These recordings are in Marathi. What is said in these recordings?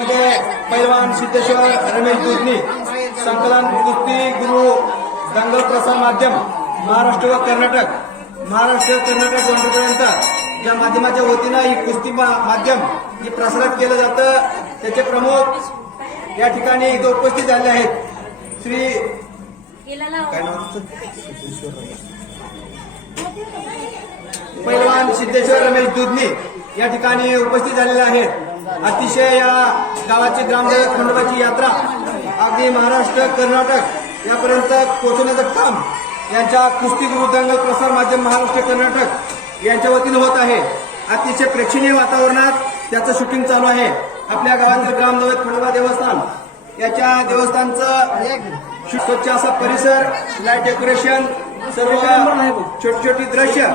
मध्ये पैलवान सिद्धेश्वर रमेश दुधनी संकलन कुस्ती गुरु दंगल प्रसार माध्यम महाराष्ट्र व कर्नाटक जोडण्यापर्यंत ज्या माध्यमाच्या वतीनं ही कुस्ती माध्यम जे प्रसारित केलं जातं त्याचे प्रमुख या ठिकाणी इथे उपस्थित झाले आहेत श्री काय नाव पैलवान सिद्धेश्वर रमेश दुधनी या ठिकाणी उपस्थित झालेले आहेत। अतिशय या गावाची ग्रामदैवत खंडोबाची यात्रा अगदी महाराष्ट्र कर्नाटक यापर्यंत पोहोचवण्याचं काम यांच्या कुस्ती गुरु दंगल प्रसार माध्यम महाराष्ट्र कर्नाटक यांच्या वतीनं होत आहे। अतिशय प्रेक्षणीय वातावरणात त्याचं शूटिंग चालू आहे। आपल्या गावातील ग्रामदैवत खंडोबा देवस्थान याच्या देवस्थानचं स्वच्छ असा परिसर, लाईट डेकोरेशन, सर्व छोटी छोटी दृश्य,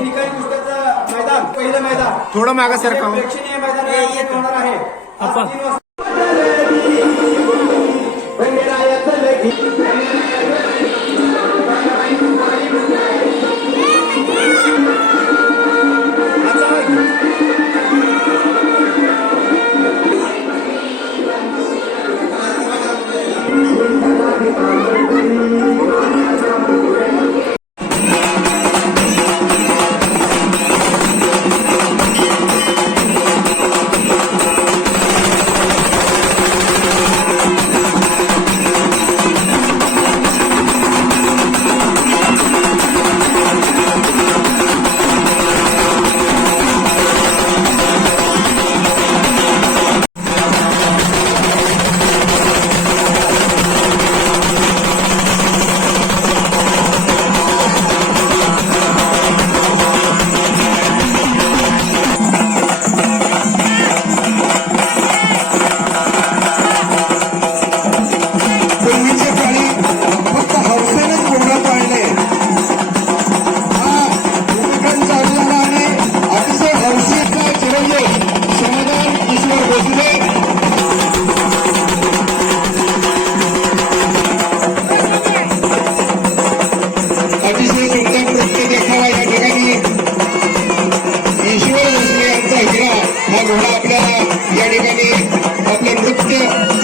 निकाली कुस्त्याचं मैदान, पहिलं मैदान थोडं मागे सरका प्रेक्षणीय मैदान होणार आहे।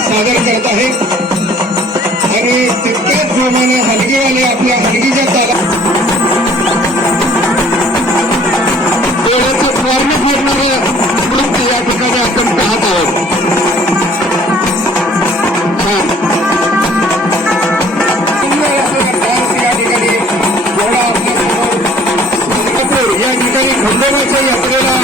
सादर करत आहे आणि तितक्याच जोमाने हलगीवाले आपल्या हलगीच्या तालात डोळ्याचं फवारणी फिरणारं नृत्य या ठिकाणी आपण पाहत आहोत। या ठिकाणी घोडा आपल्यासमोर या ठिकाणी खंडोबाच्या यात्रेला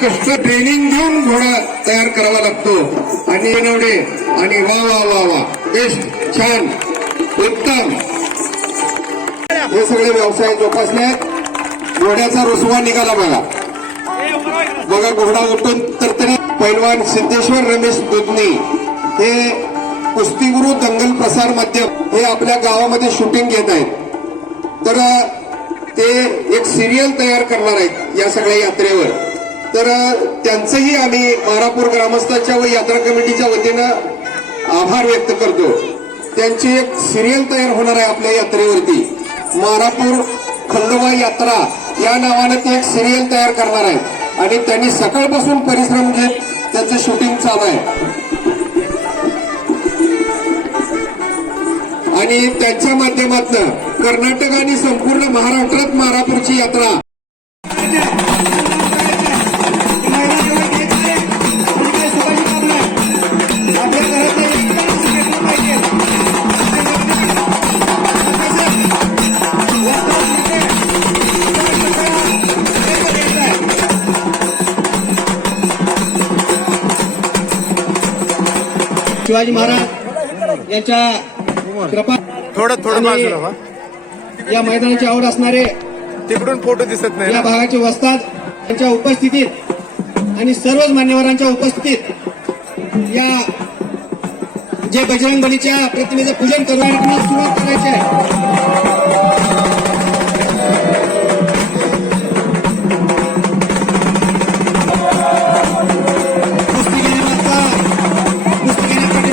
कष्ट ट्रेनिंग देऊन घोडा तयार करावा लागतो आणि बनवणे आणि वा वा वा वा बेस्ट, छान, उत्तम हे सगळे व्यवसाय जोपासल्यात। घोड्याचा रुसवा निघाला बघा घोडा उठून तर तरी पैलवान सिद्धेश्वर रमेश दुधनी हे कुस्तीगुरु दंगल प्रसार माध्यम हे आपल्या गावामध्ये शूटिंग घेत आहेत। तर ते एक सिरियल तयार करणार आहेत या सगळ्या यात्रेवर। तर त्यांचंही आम्ही मारापूर ग्रामस्थांच्या व यात्रा कमिटीच्या वतीनं आभार व्यक्त करतो। त्यांची एक सिरियल तयार होणार आहे आपल्या यात्रेवरती, मारापूर खंडोबा यात्रा या नावानं ते एक सिरियल तयार करणार आहे आणि त्यांनी सकाळपासून परिश्रम घेत त्याचं शूटिंग चालू आहे आणि त्यांच्या माध्यमातून कर्नाटक आणि संपूर्ण महाराष्ट्रात मारापूरची यात्रा शिवाजी महाराज यांच्या कृपा थोडं बाजूला या मैदानाची आवड असणारे तिकडून फोटो दिसत नाही या ना. भागाचे वस्ताद यांच्या उपस्थितीत आणि सर्वच मान्यवरांच्या उपस्थितीत या जे बजरंग बलीच्या प्रतिमेचं पूजन करण्यास सुरुवात करायची आहे. कुस्ती घेण्यामागचा कुस्ती घेण्यासाठी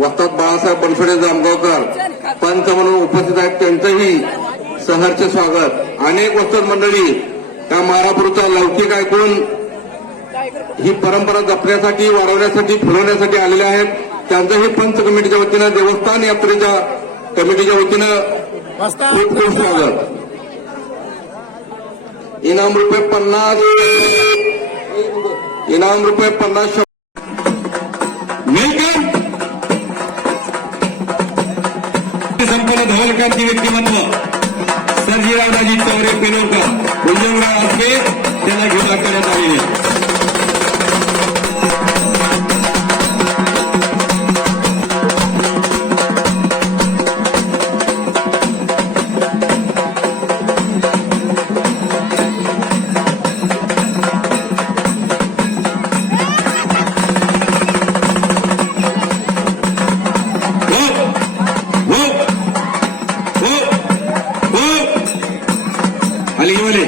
वस्ताद बाळासाहेब बनसोडे जामगावकर पंच म्हणून उपस्थित आहेत, त्यांचंही सहर्ष स्वागत. अनेक वस्ताद मंडळी त्या मारापूरचा लौकिक ऐकून ही परंपरा जपण्यासाठी, वाढवण्यासाठी, फुलवण्यासाठी आलेले आहेत. त्यांचंही पंच कमिटीच्या वतीनं, देवस्थान यात्रेच्या कमिटीच्या वतीनं खूप खूप स्वागत. इनाम रुपये 50. इनाम रुपये 50. वेलकम. संपन्न धवलकांची व्यक्तिमत्व सर्जीरावराजी चौरे पेनोरकर, गुंजनराव आसगे त्यांना घेऊन करण्यात आलेले. अलीवाले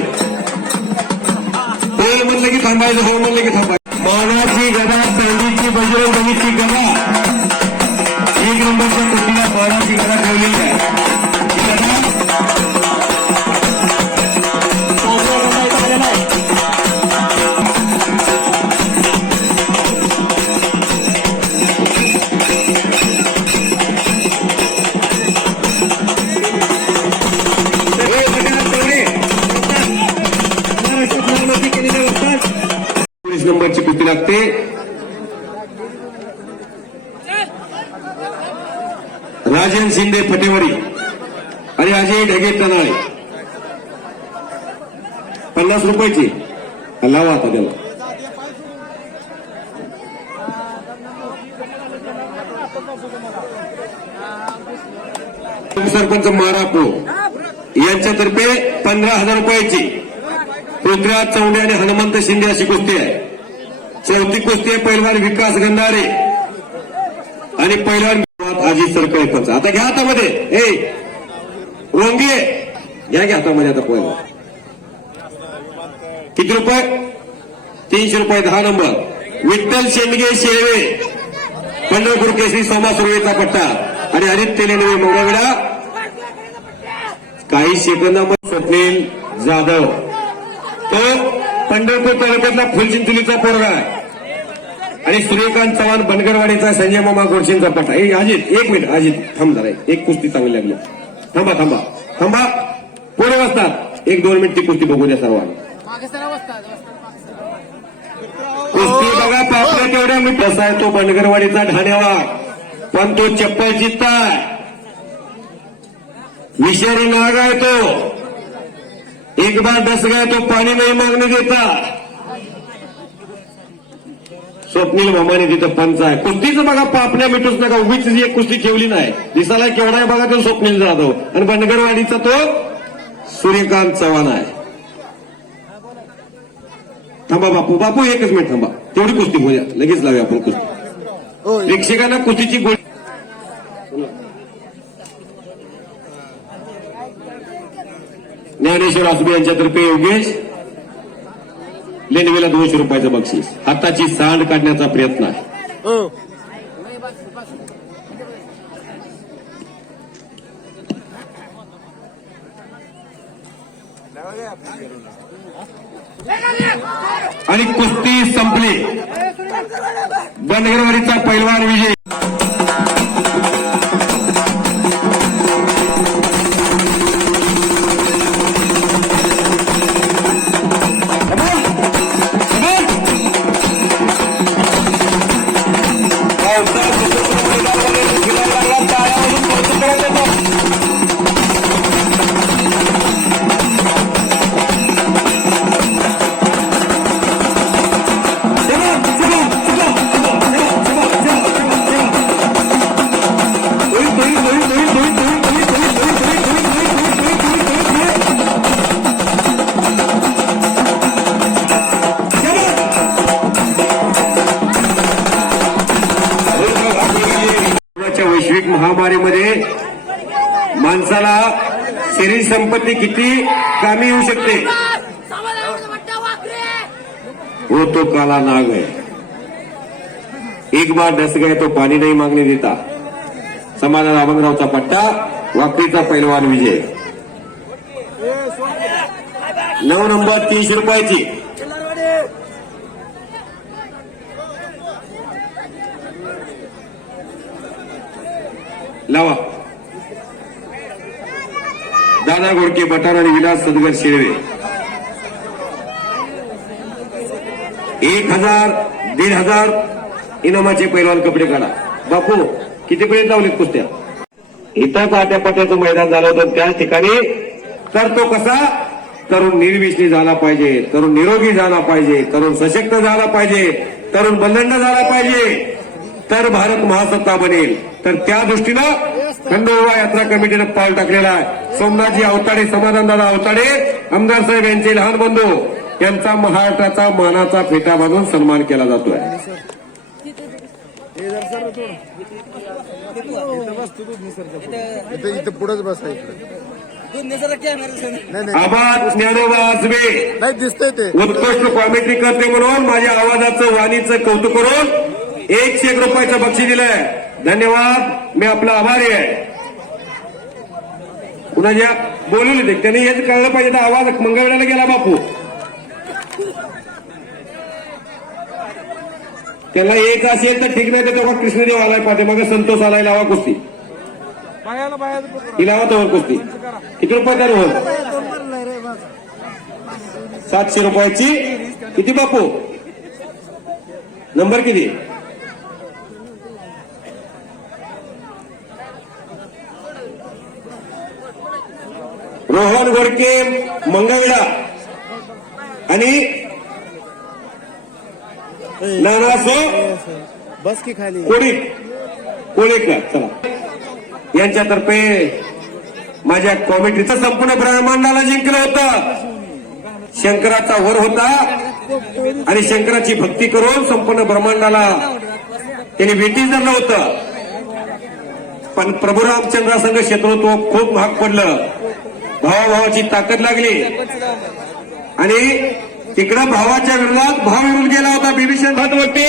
पोल म्हणलं की थांबायचं, हो म्हणलं की थांबायचं. मानाची गदा, चांदीची बजरंग बलीची गदा, 1 नंबरच्या कुस्तीला मानाची गदा ठेवलेली आहे. ही गदा नंबरची कुस्ती लागते. राजन शिंदे फटेवाडी आणि अजय ढगे तनाळे, 50 रुपयाची. लावा आता त्याला. सरपंच मारापो यांच्यातर्फे 15,000 रुपयाची पृथ्वीराज चौंडे आणि हनुमंत शिंदे अशी कुस्ती आहे. चौथी कुस्ती आहे पैलवान विकास गंधारे आणि पैलवान अजित सरकळेकरच. आता घ्या हातामध्ये, हे रोंगे घ्या हातामध्ये. आता पैलवान किती रुपये? 300 रुपये. 10 नंबर विठ्ठल शेंडगे शेळवे, पंढरपूर केसरी, सोमा सुर्वेचा पट्टा आणि हरित तेलेनवे मंगळवेढा. काही सेकंदामध्ये स्वप्नील जाधव, तो पंढरपूर तालुक्यातला फुलचिंचलीचा पोरगा आहे. आणि सूर्यकांत चव्हाण बनगरवाडीचा संजय मामा गोडशेंचा पट्टा. अजित, 1 मिनिट अजित थांब जरा. एक कुस्ती चांगली लागली. थांबा पुढे बसतात. 1-2 मिनिट ती कुस्ती बघू द्या सर्वांना. कुस्ती बघा पापल्या तेवढ्या मी कसा आहे तो बनगरवाडीचा ढाण्यावा, पण तो चप्पल जिंकताय. विषारी नाग आहे तो. एक बार डस गया तो पाणी नाही मागणी देता. स्वप्नील मामाने तिथं पंच आहे. कुस्तीचं बघा पापण्या मिठूच नका, उभीच एक कुस्ती ठेवली नाही. दिसायला केवढा आहे बघा तो स्वप्नील जाधव, आणि बनगरवाडीचा तो सूर्यकांत चव्हाण आहे. थांबा बापू 1 मिनिट थांबा. तेवढी कुस्ती बोलूया, लगेच लावूया आपण कुस्ती. प्रेक्षकांना कुस्तीची गोळी. ज्ञानेश्वर आसुबे यांच्यातर्फे योगेश लेनवेला 200 रुपयाचं बक्षीस. हाताची सांड काढण्याचा प्रयत्न आहे. आणि कुस्ती संपली. बनगरवाडीचा पैलवान विजय. महामारीमध्ये माणसाला शरीर संपत्ती किती कामी येऊ शकते, वो तो काला नाग है, एक बार डस गए तो पाणी नाही मागणे देता. समाधान अभंगरावचा पट्टा, वाकडीचा पैलवान विजय. 9 नंबर 300 रुपयाची. लावा. दादा घोडके बटार आणि विलास सदगर शेळवे. 1000, 1500 इनामाचे पैलवान कपडे काढा. बापू कितीपर्यंत लावलेत कुस्त्या? इथंच आट्यापाट्याचं मैदान झालं होतं त्याच ठिकाणी. तर तो कसा तरुण निर्विष्णी झाला पाहिजे, तरुण निरोगी झाला पाहिजे, तरुण सशक्त झाला पाहिजे, तरुण बलंड झाला पाहिजे, तर भारत महासत्ता बनेल. तर त्या दृष्टीनं खंडोबा यात्रा कमिटीनं पाऊल टाकलेला आहे. सोमनाथजी अवताडे, समाधानदादा अवताडे, आमदार साहेब यांचे लहान बंधू यांचा महाराष्ट्राचा मानाचा फेटा बांधून सन्मान केला जातोय. इथं पुढेच बसायचं. आबाद ज्ञानोबा आजबे नाही दिसतंय ते. उत्कृष्ट कॉमेंट्री करते म्हणून माझ्या आवाजाचं वाणीचं कौतुक करून 101 रुपयाचं बक्षीस दिलंय. धन्यवाद. मी आपला आभारी आहे. कुणाच्या बोलवले ते त्यांनी हेच कळलं पाहिजे. तर आवाज मंगळवेढ्याला गेला बापू. त्याला एक असेल तर ठीक नाही. तर तेव्हा कृष्णदेव आलाय पाहते मग संतोष आलाय. लावा कुस्ती. ही लावा तोवर कुस्ती. किती रुपये तर होईल? 700 रुपयाची. किती बापू? नंबर किती? रोहन गोडके मंगळवेढा आणि नानासो बस की खाली कोळेकर चला यांच्यातर्फे माझ्या कॉमेंट्रीचं संपूर्ण ब्रह्मांडाला जिंकलं होतं. शंकराचा वर होता आणि शंकराची भक्ती करून संपूर्ण ब्रह्मांडाला त्यांनी भेटी धरलं होतं. पण प्रभू रामचंद्रासंग शत्रुत्व खूप महाग पडलं. भावाभावाची ताकद लागली आणि तिकडं भावाच्या विरोधात भाव येऊन गेला होता. बिभीषण भातवरती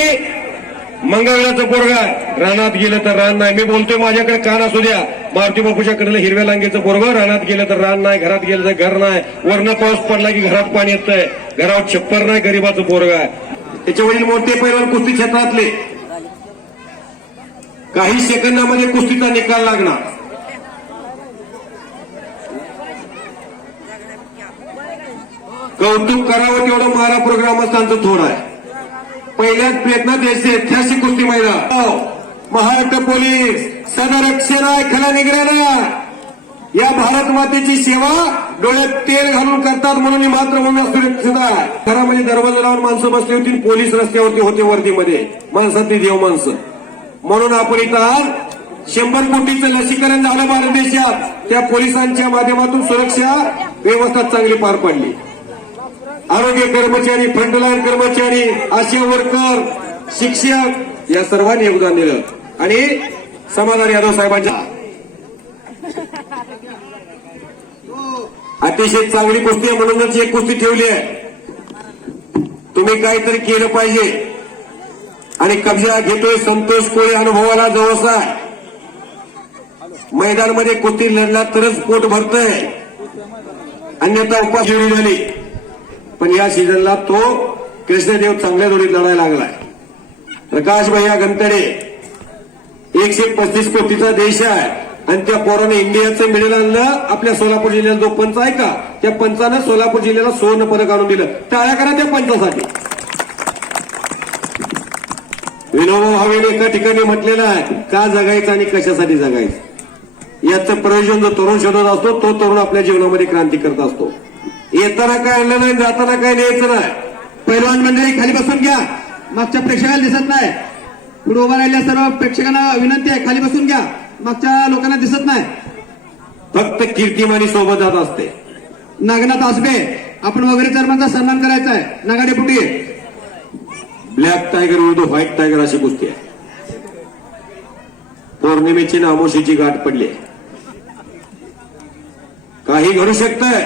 मंगळवेढ्याचं पोरगा रानात गेलं तर रान नाही. मी बोलतोय माझ्याकडे कान असू द्या. मारुती बापूच्या कडलं हिरव्या लांगेचं पोरगं रानात गेलं तर रान नाही, घरात गेलं तर घर नाही, वरनं पाऊस पडला की घरात पाणी येतंय, घरावर छप्पर नाही, गरीबाचं पोरगा आहे. त्याचे वडील मोठे पैलवान कुस्ती क्षेत्रातले. काही सेकंदामध्ये कुस्तीचा निकाल लागणार. कौतुक करावं तेवढं मारा प्रोग्रामच त्यांचं थोडं आहे. पहिल्याच प्रयत्नात 88 कुस्ती मैदान. महाराष्ट्र पोलीस सदरक्षण खला निघण्याला या भारत मातेची सेवा डोळ्यात तेल घालून करतात म्हणून मातृभूमी सुरक्षित आहे. घरामध्ये दरवाजा लावून माणसं बसली होती. पोलीस रस्त्यावरती होते वर्दीमध्ये. माणसातली देव माणसं. म्हणून आपण इथं आज 100 कोटीचं लसीकरण झालं भारत देशात. त्या पोलिसांच्या माध्यमातून सुरक्षा व्यवस्था चांगली पार पडली. आरोग्य कर्मचारी, फ्रंटलाईन कर्मचारी, आशा वर्कर, शिक्षक या सर्वांनी योगदान दिलं. आणि समाधान यादव साहेबांच्या अतिशय चांगली कुस्ती आहे म्हणूनच एक कुस्ती ठेवली आहे. तुम्ही काहीतरी केलं पाहिजे. आणि कब्जा घेतोय संतोष कोळे. अनुभवाला जवळ आहे. मैदानामध्ये कुस्ती लढला तरच पोट भरतंय, अन्यथा उपास जोडी झाली. पण या सीझनला तो कृष्णदेव चांगल्या जोडीत लढायला लागलाय. प्रकाश भैया गंतडे 135 कोटीचा देश आहे आणि त्या पोराने इंडियाचं मेडल आणलं. आपल्या सोलापूर जिल्ह्यात जो पंच आहे का त्या पंचानं सोलापूर जिल्ह्याला सुवर्ण पदक आणून दिलं. टाळ्या करा त्या पंचासाठी. विनोबा भावेने एका ठिकाणी म्हटलेलं आहे का जगायचं आणि कशासाठी जगायचं. याचं प्रयोजन जो तरुण शोधत असतो तो तरुण आपल्या जीवनामध्ये क्रांती करत असतो. येताना काय आणलं नाही, जाताना काय न्यायचं नाही. पैलवान मंडळी खाली बसून घ्या. मागच्या प्रेक्षकाला दिसत नाही. पुढे उभा राहिलेल्या सर्व प्रेक्षकांना विनंती आहे खाली बसून घ्या. मागच्या लोकांना दिसत नाही. फक्त कीर्तिमानी सोबत जात असते. नागनाथ आसबे आपण वगैरे चर्मांचा सन्मान करायचा आहे. नागाडे पुटी ब्लॅक टायगर विरुद्ध व्हाईट टायगर अशी कुस्ती आहे. पौर्णिमेची आणि अमावस्येची गाठ पडली. काही घडू शकतंय.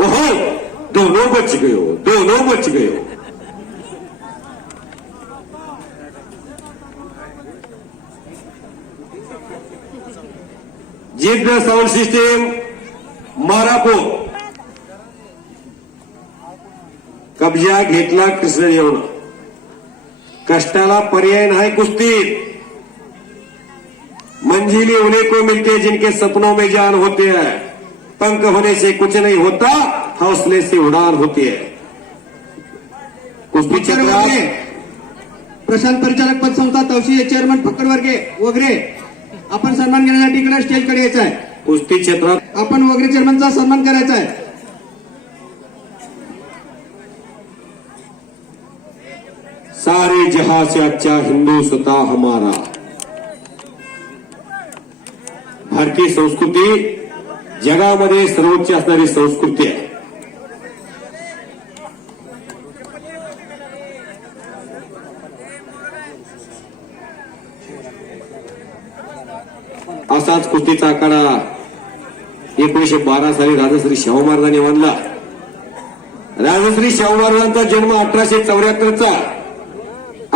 ओहो, दोनों बच गयो, दोनों बच गयो. जीत द साऊंड सिस्टीम मारापो. कब्जा घेतला कृष्ण येऊन. कष्टाला पर्याय नाही कुस्तीत. मंजिली उन्हें को मिलते जिनके सपनों में जान होते हैं. पंख होने से कुछ नहीं होता, हौसले से उड़ान होती है. कुस्ती क्षेत्रात प्रशांत परिचालक पद संस्था तवशी चेअरमन फक्कड वगैरे आपण सन्मान घेण्यासाठी इकडे स्टेजकडे यायचं आहे. कुस्ती क्षेत्रात आपण वगैरे चेअरमनचा सन्मान करायचा आहे. सारे जहां से अच्छा हिंदुस्तां हमारा. भारतीय संस्कृती जगामध्ये सर्वोच्च असणारी संस्कृती आहे. असाच कुस्तीचा आखाडा 1912 साली राजश्री शाहू महाराजांनी बांधला. राजश्री शाहू महाराजांचा जन्म 1874चा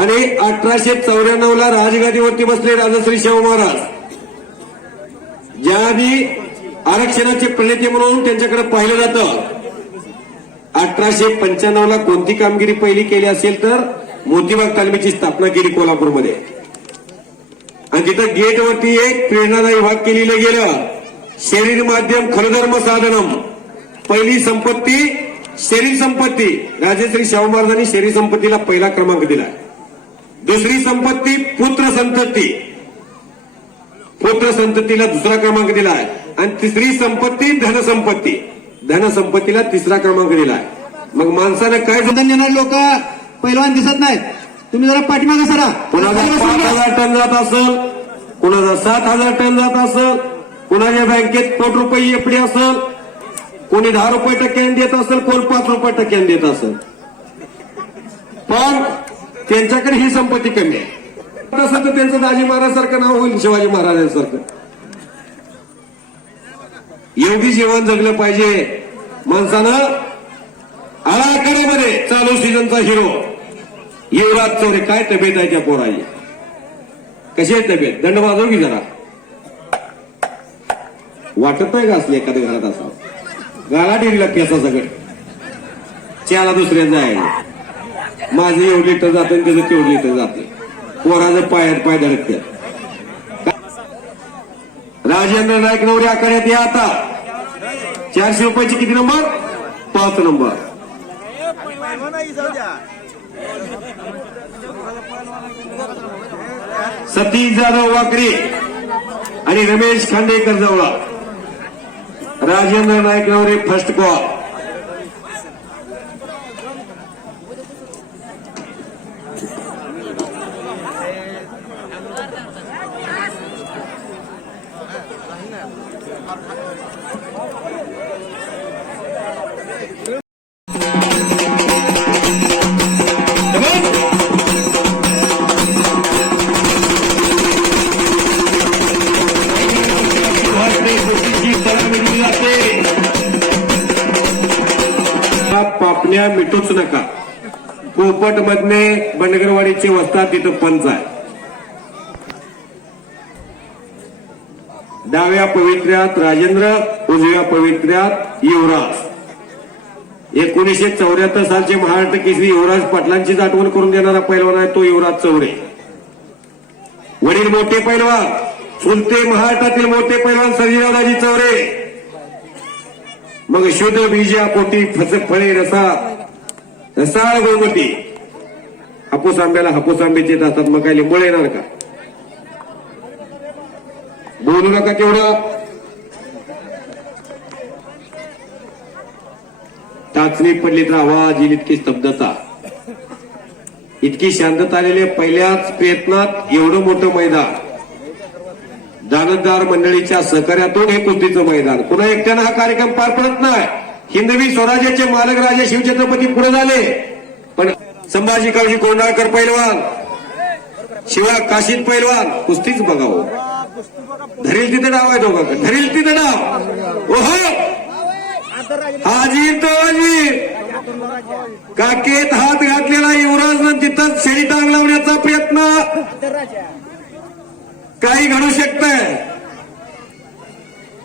आणि 1894 राजगादीवरती बसले राजश्री शाहू महाराज. ज्या आधी आरक्षणाचे प्रणेते म्हणून त्यांच्याकडे पाहिलं जातं. 1895 कोणती कामगिरी पहिली केली असेल तर मोतीबाग तालमीची स्थापना केली कोल्हापूरमध्ये. आणि तिथं गेटवरती एक प्रेरणादायी वाक्य लिहिलं गेलं, शरीर माध्यम खलधर्म साधनम. पहिली संपत्ती शरीर संपत्ती. राजश्री शाहू महाराजांनी शरीर संपत्तीला पहिला क्रमांक दिला. दुसरी संपत्ती पुत्र संतती. पुत्र संततीला दुसरा क्रमांक दिलाय. आणि तिसरी संपत्ती धनसंपत्ती. धनसंपत्तीला तिसरा क्रमांक दिलाय. मग माणसानं काय बंधन देणारे लोक पैलवान दिसत नाहीत. तुम्ही जरा पाठीमागे सरा. कुणाचा 5,000 टन जात असेल, कुणाचा 7,000 टन जात असेल, कुणाच्या बँकेत कोटी रुपये एफडी असेल, कोणी 10 रुपये टक्क्याने देत असेल, कोण 5 रुपये टक्क्याने देत असेल. पण त्यांच्याकडे ही संपत्ती कमी आहे. तसं तर त्यांचं दाजी महाराजांसारखं नाव होईल, शिवाजी महाराजांसारखं. एवढी जीवन जगलं पाहिजे माणसानं. आळाकड्यामध्ये चालू सीझनचा हिरो युवराज चौरे. काय तब्येत आहे त्या पोराची? कशी आहे तब्येत? दंड वाजव की जरा. वाटत नाही का असले एखाद्या घरात असं गाला डेरीला केसा सगळं चहाला दुसऱ्यांदा आहे. माझं एवढं लिटर जातं आणि त्याचं तेवढं लिटर जाते. पोराचं पायात पाय धडकतात. राजेंद्र नाईक नवरी आखाड्यात या आता. 400 रुपयाची किती नंबर? 5 नंबर. सतीश जाधव वाकरे आणि रमेश खांडेकर जवळ. राजेंद्र नाईक नवरे फर्स्ट कॉल. पापण्या मिटूच नका. पोपट मधने बंडगरवाडीची वस्तात तिथं पंच आहे. डाव्या पवित्र्यात राजेंद्र, उजव्या पवित्र्यात युवराज. 1974 सालचे महाराष्ट्र केसरी युवराज पाटलांचीच आठवण करून देणारा पैलवान आहे तो युवराज चौरे. वडील मोठे पैलवान, चुलते महाराष्ट्रातील मोठे पैलवान सर्जीरावराजी चौरे. मग शुद्ध बीजा पोटी फळे रसाळ गोमती. हापूस आंब्याला हापूस आंब्याचे येत असतात. मग काय लिंबळ येणार का? बोलू नका तेवढं. टाचणी पडली तर आवाज येईल इतकी स्तब्धता, इतकी शांतता आलेली. पहिल्याच प्रयत्नात एवढं मोठं मैदान, दानतदार मंडळीच्या सहकार्यातून हे कुस्तीचं मैदान. पुन्हा एकट्यानं हा कार्यक्रम पार पडत नाही. हिंदवी स्वराज्याचे मालक राजे शिवछत्रपती पुढे झाले, पण संभाजी काळजी कोंढाळकर पैलवान शिवाय काशीद पैलवान कुस्तीच बघावं. धरील तिथे डाव आहे दोघं, धरील तिथे डाव. ओहो हाजीर तो हाजीर. काकेत हात घातलेला युवराजनं तिथंच शेळी टांग लावण्याचा प्रयत्न. काही घडू शकतंय.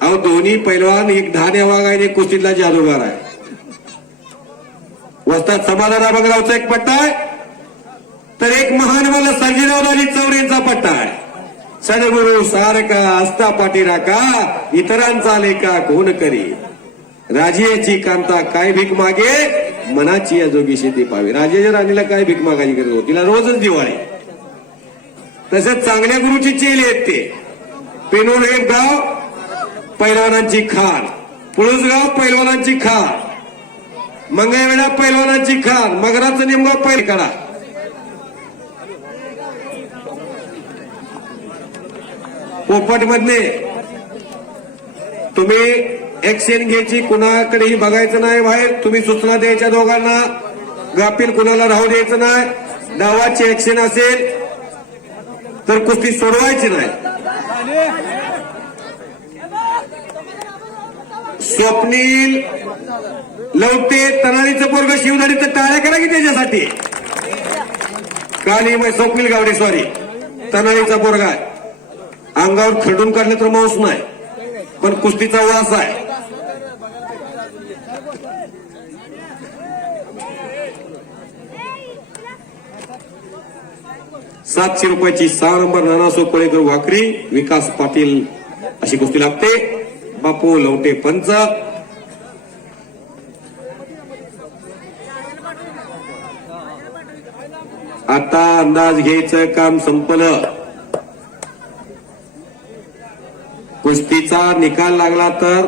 अहो दोन्ही पैलवान एक धान्य वाघ आहे, एक कुस्तीतला जादूगार आहे. वस्ताद समाधान अभंगरावचा एक पट्टा आहे, तर एक महान मला सर्जीरावदाजी चौरेंचा पट्टा आहे. सद्गुरु सारखा असता पाठीराखा, इतरांचा लेखा कोण करी. राजेची कांता काय भीक मागे, मनाची जोगी शेती पावी. राजेच्या राणीला काय भीक मागायची गरज होती, तिला रोजच दिवाळी. तसंच चांगल्या गुरुची चेली आहेत ते. पेनोर एक गाव पैलवानांची खान, पुळसगाव पैलवानांची खान, मंगळवेढा पैलवानांची खान, मगराचं निमगाव पैल काढा. पोपट मधले तुम्ही ऍक्शन घ्यायची, कुणाकडेही बघायचं नाही बाहेर. तुम्ही सूचना द्यायच्या दोघांना, गाफील कुणाला राहू द्यायचं नाही. डावाची ऍक्शन असेल तर कुस्ती सोडवायची नाही. स्वप्नील लवटे तनाळीचं पोरग शिवधाडीचं टाळ्या करा की त्याच्यासाठी. काली स्वप्नील गावडे सॉरी तनाळीचा पोरगा आहे. अंगावर खरडून काढलं तर मांस नाही, पण कुस्तीचा वास आहे. ₹700 6 नंबर नानासो कोळेकर वाकरी, विकास पाटील अशी कुस्ती लागते. बापू लवटे पंच. आता अंदाज घ्यायचं काम संपलं. कुस्तीचा निकाल लागला तर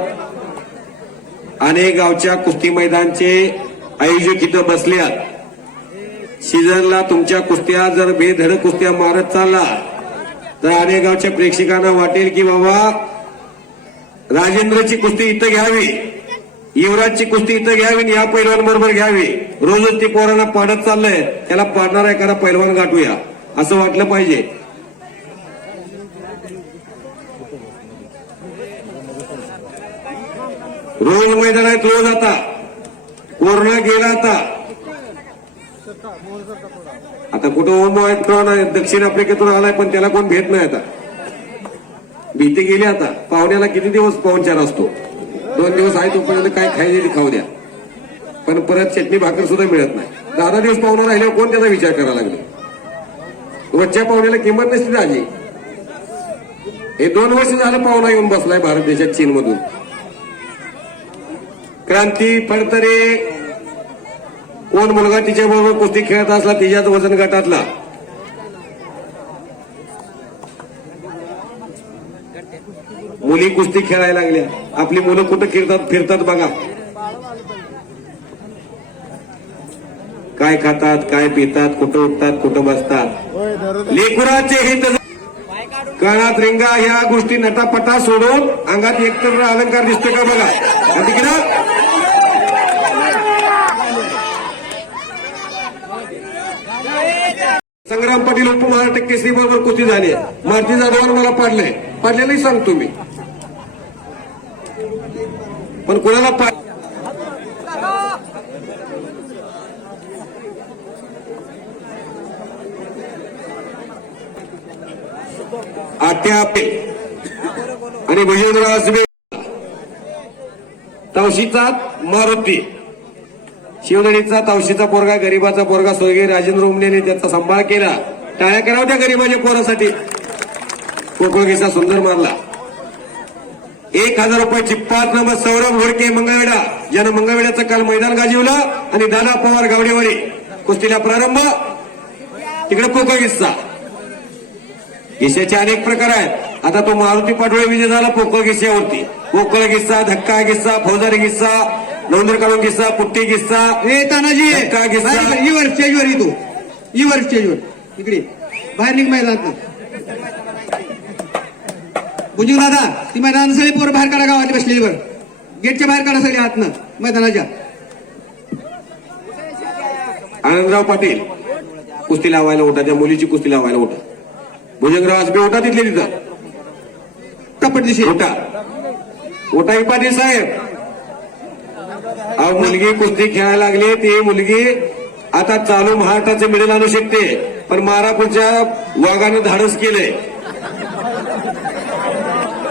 अनेक गावच्या कुस्ती मैदानचे आयोजक इथं बसल्यात. सीझनला तुमच्या कुस्त्या जर बेधडक कुस्त्या मारत चालला तर अनेक गावच्या प्रेक्षकांना वाटेल की बाबा राजेंद्रची कुस्ती इथं घ्यावी, युवराजची कुस्ती इथं घ्यावी, या पैलवान बरोबर घ्यावी. रोजच ते पोरांना पाडत चाललंय, त्याला पाडणारा एखादा पैलवान गाठूया असं वाटलं पाहिजे. रोज मैदानात रोज. आता कोरोना गेला. आता कुठं ओमॉयक्रॉन दक्षिण आफ्रिकेतून आलाय, पण त्याला कोण भेट नाही. आता भीती गेली. आता पाहुण्याला किती दिवस पाहुणचार असतो, 2 दिवस आहे तोपर्यंत काय खायचे खाऊ द्या, पण परत चटणी भाकर सुद्धा मिळत नाही. 10 दिवस पाहुणा राहिल्यावर कोण त्याचा विचार करायला लागले. रोजच्या पाहुण्याला किंमत नसते आजी. हे 2 वर्ष झालं पाहुणा येऊन बसलाय भारत देशात चीन मधून. क्रांती फडतरे कोण मुलगा तिच्या बरोबर कुस्ती खेळत असला, तिच्याच वजन गटातला. मुली कुस्ती खेळायला लागल्या. आपली मुलं कुठं फिरतात बघा. काय खातात, काय पितात, कुठं उठतात, कुठं बसतात. लेकुराचे हित कानात रिंगा ह्या गोष्टी नटापटा सोडून अंगात एकतर अलंकार दिसतोय का बघा. संग्राम पाटील उपमहाराष्ट्र केसरी बरोबर कुस्ती झाली. मारुती जाधवानं मला पाडलेलंही सांगतो मी, पण कोणाला आट्या आणि भुजंगराव तावशीचा मारुती, शिवधडीचा तावशीचा पोरगा, गरीबाचा पोरगा स्वर्गीय राजेंद्र उमनेने त्याचा सांभाळ केला. टाळ्या करावं त्या गरीबाच्या पोरासाठी. कोकळगीचा सुंदर मारला. 1000 रुपयाची 5 नंबर सौरभ घोडके मंगळवेढा, ज्यानं मंगळवेढ्याचं काल मैदान गाजवलं. आणि दादा पवार गावडेवाडी कुस्तीला प्रारंभ. तिकडे कोकळगीचा. गिस्याचे अनेक प्रकार आहेत. आता तो मारुती पाटोळे विजय झाला पोकळ गिस्यावरती. पोकळ गिस्सा, धक्का गिस्सा, फौजदारी गिस्सा, नोंदर काढून गिस्सा, पुट्टी गिस्सा, तानाजी धक्का गिस्सा. इवर स्टेजवर येतो, इवर स्टेजवर इकडे बाहेर निघ मैदानात. बुजू दादा ती मैदान सगळी पोरं बाहेर काढा, गावातली बसलेलीवर गेटच्या बाहेर काढा सगळी आतनं मैदानाच्या. आनंदराव पाटील कुस्ती लावायला उठा, त्या मुलीची कुस्ती लावायला उठा. भुजंगराव आजबे ओटा तिथले तिथं कपडदिशी ओटा ओटा पाटील साहेब अहो मुलगी कुस्ती खेळायला लागली ती मुलगी आता चालू महाराष्ट्राचे मेडल आणू शकते पण मारापूरच्या वाघानं धाडस केलंय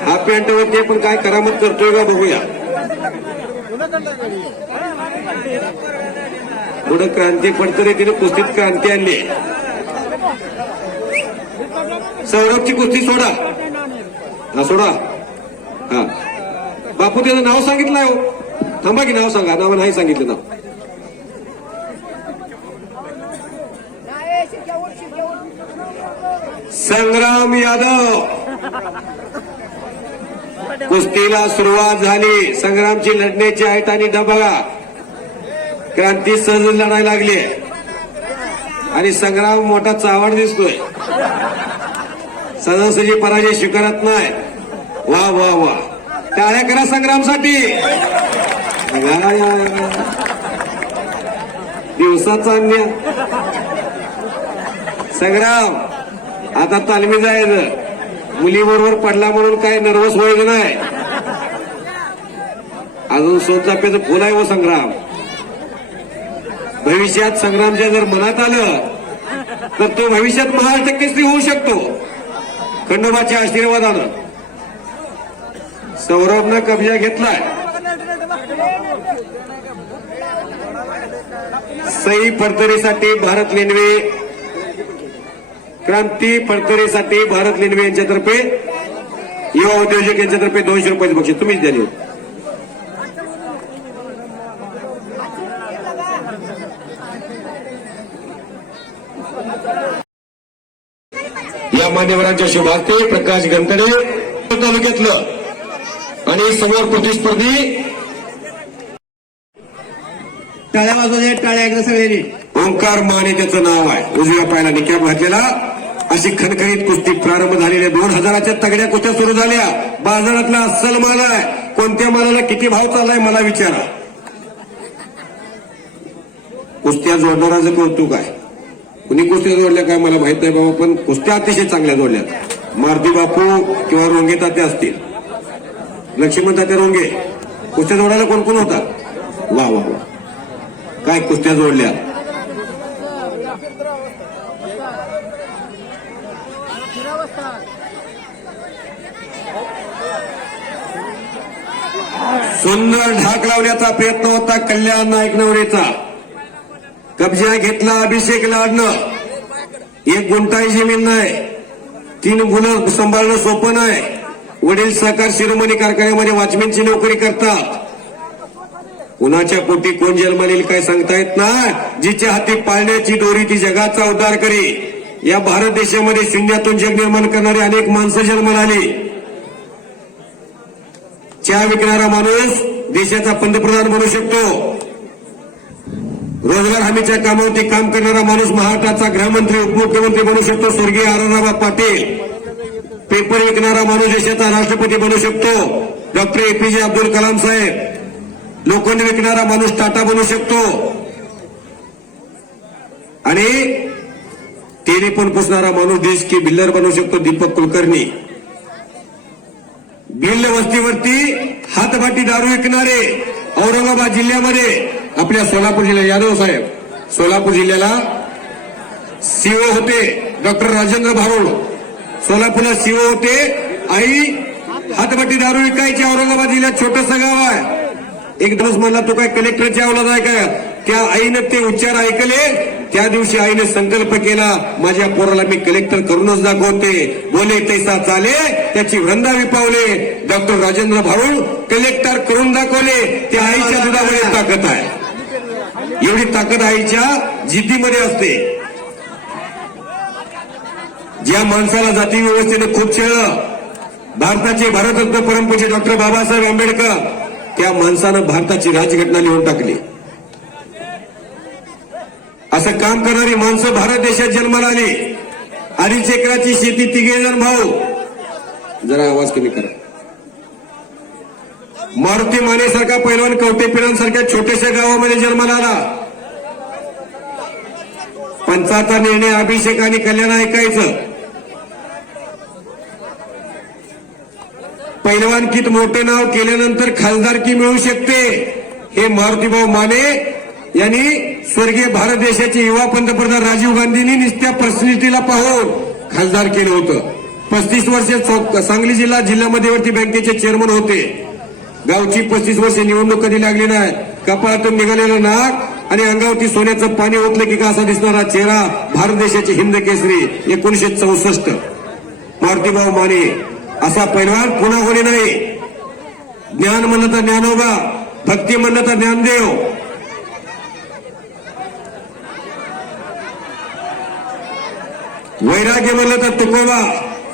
हा पॅन्ट वर ते पण काय करामत करतोय का बघूया पुढे क्रांती पडतरी तिने कुस्तीत क्रांती आणली सौरभची कुस्ती सोडा हा सोडा हा बापू त्याचं नाव सांगितलंय हो थांबा की नाव सांगा नाव नाही सांगितलं नाव संग्राम यादव कुस्तीला सुरुवात झाली संग्रामची लढण्याची आहेत आणि डबा क्रांती सहज लढायला लागली आणि संग्राम मोठा चावड दिसतोय सहजासहजी पराजय स्वीकारत नाही वा वा वा टाळ्या करा संग्रामसाठी दिवसाचा अन्य संग्राम आता तालमी जायचं मुलीबरोबर पडला म्हणून काय नर्वस व्हायचं नाही अजून सोनचाफ्याचं फुल आहे व संग्राम भविष्यात संग्रामच्या जर मनात आलं तर तो भविष्यात महाराष्ट्र केसरी होऊ शकतो खंडोबाच्या आशीर्वादानं सौरभनं कब्जा घेतलाय सई फडतरेसाठी भारत लेनवे क्रांती फडतरेसाठी भारत लेनवे यांच्यातर्फे युवा उद्योजक यांच्यातर्फे 200 रुपयाचे बक्षीस तुम्हीच द्याले या मान्यवरांच्या शुभ हस्ते प्रकाश गंतडे तालुक्यातलं आणि समोर प्रतिस्पर्धी टाळ्या वाजवल्या टाळ्या एकदा सगळ्यांनी ओंकार माने त्याचं नाव आहे उजव्या पायाला निकॅप घातलेला अशी खणखणीत कुस्ती प्रारंभ झालेल्या 2000च्या तगड्या कुस्त्या सुरू झाल्या बाजारातला अस्सल माल आहे कोणत्या मालाला किती भाव चाललाय मला विचारा कुस्त्या जोडणाराचं कौतुक आहे कुणी कुस्त्या जोडल्या काय मला माहित नाही बाबा पण कुस्त्या अतिशय चांगल्या जोडल्या मारुती बापू किंवा रोंगे तात्या असतील लक्ष्मण तात्या रोंगे कुस्त्या जोडायला कोण कोण होता वा वा वा काय कुस्त्या जोडल्या सुंदर ढाक लावण्याचा प्रयत्न होता कल्याण नाईक नवरेचा कब्जा घेतला अभिषेक लाडणं 1 गुंठाही जमीन नाही 3 मुलं सांभाळणं सोपं नाही वडील सहकार शिरोमणी कारखान्यामध्ये वॉचमॅनची नोकरी करतात कुणाच्या पोटी कोण जन्माला येईल काय सांगता येत ना जिच्या हाती पाळण्याची दोरी ती जगाचा उद्धार करी या भारत देशामध्ये शून्यातून जग निर्माण करणारी अनेक माणसं जन्माला आली चहा विकणारा माणूस देशाचा पंतप्रधान बनू शकतो रोजगार हमीच्या कामावरती काम करणारा माणूस महाराष्ट्राचा गृहमंत्री उपमुख्यमंत्री बनू शकतो स्वर्गीय आनंदराव पाटील पेपर विकणारा माणूस देशाचा राष्ट्रपती बनू शकतो डॉक्टर एपीजे अब्दुल कलाम साहेब लोखंड विकणारा माणूस टाटा बनू शकतो आणि तेली पण पुसणारा माणूस देश की बिल्डर बनू शकतो दीपक कुलकर्णी भिल्ल वस्तीवरती हातभाटी दारू विकणारे औरंगाबाद जिल्ह्यामध्ये आपल्या सोलापूर जिल्ह्यात यादव साहेब सोलापूर जिल्ह्याला सीओ होते डॉक्टर राजेंद्र भारुड सोलापूरला सीओ होते आई हातभाटी दारू विकायची औरंगाबाद जिल्ह्यात छोटंसं गाव आहे एक दिवस म्हणला तो काय कलेक्टरच्या अवलाद आहे का त्या आईनं ते उच्चार ऐकले त्या दिवशी आईने संकल्प केला माझ्या पोराला मी कलेक्टर करूनच दाखवते बोले तैसा चाले त्याची वृंदावी पावले डॉक्टर राजेंद्र भारुड कलेक्टर करून दाखवले त्या आईच्या दुधामध्ये ताकद आहे एवढी ताकद आईच्या जिद्दीमध्ये असते ज्या माणसाला जाती व्यवस्थेने खूप छळलं भारताचे भारतरत्न परमपूज्य डॉक्टर बाबासाहेब आंबेडकर त्या माणसानं भारताची राजघटना लिहून टाकली असं काम करणारी माणसं भारत देशात जन्माला आली 2.5 एकराची शेती 3 जण भाऊ जरा आवाज कमी करा मारुती माने सारखा पैलवान कवटेपिरांसारख्या छोट्याशा गावामध्ये जन्माला आला पंचाचा निर्णय अभिषेक आणि कल्याण ऐकायचं पैलवानकीत मोठं नाव केल्यानंतर खासदारकी मिळू शकते, हे मारुतीभाऊ माने यांनी स्वर्गीय भारत देशाचे युवा पंतप्रधान राजीव गांधींनी नुसत्या पर्सनॅलिटीला पाहून खासदार केलं होतं. 35 वर्षे सांगली जिल्हा मध्यवर्ती बँकेचे चेअरमन होते. गावची 35 वर्षे निवडणूक कधी लागली नाही. कपाळातून निघालेलं नाक आणि अंगावरती सोन्याचं पाणी ओतलं की कसा दिसणारा चेहरा, भारत देशाचे हिंद केसरी 1964. मारुतीभाऊ माने असा पैलवान पुन्हा होणे नाही. ज्ञान म्हणलं तर ज्ञानोबा, भक्ती म्हणलं तर ज्ञानदेव, वैराग्य म्हणलं तर तुकोबा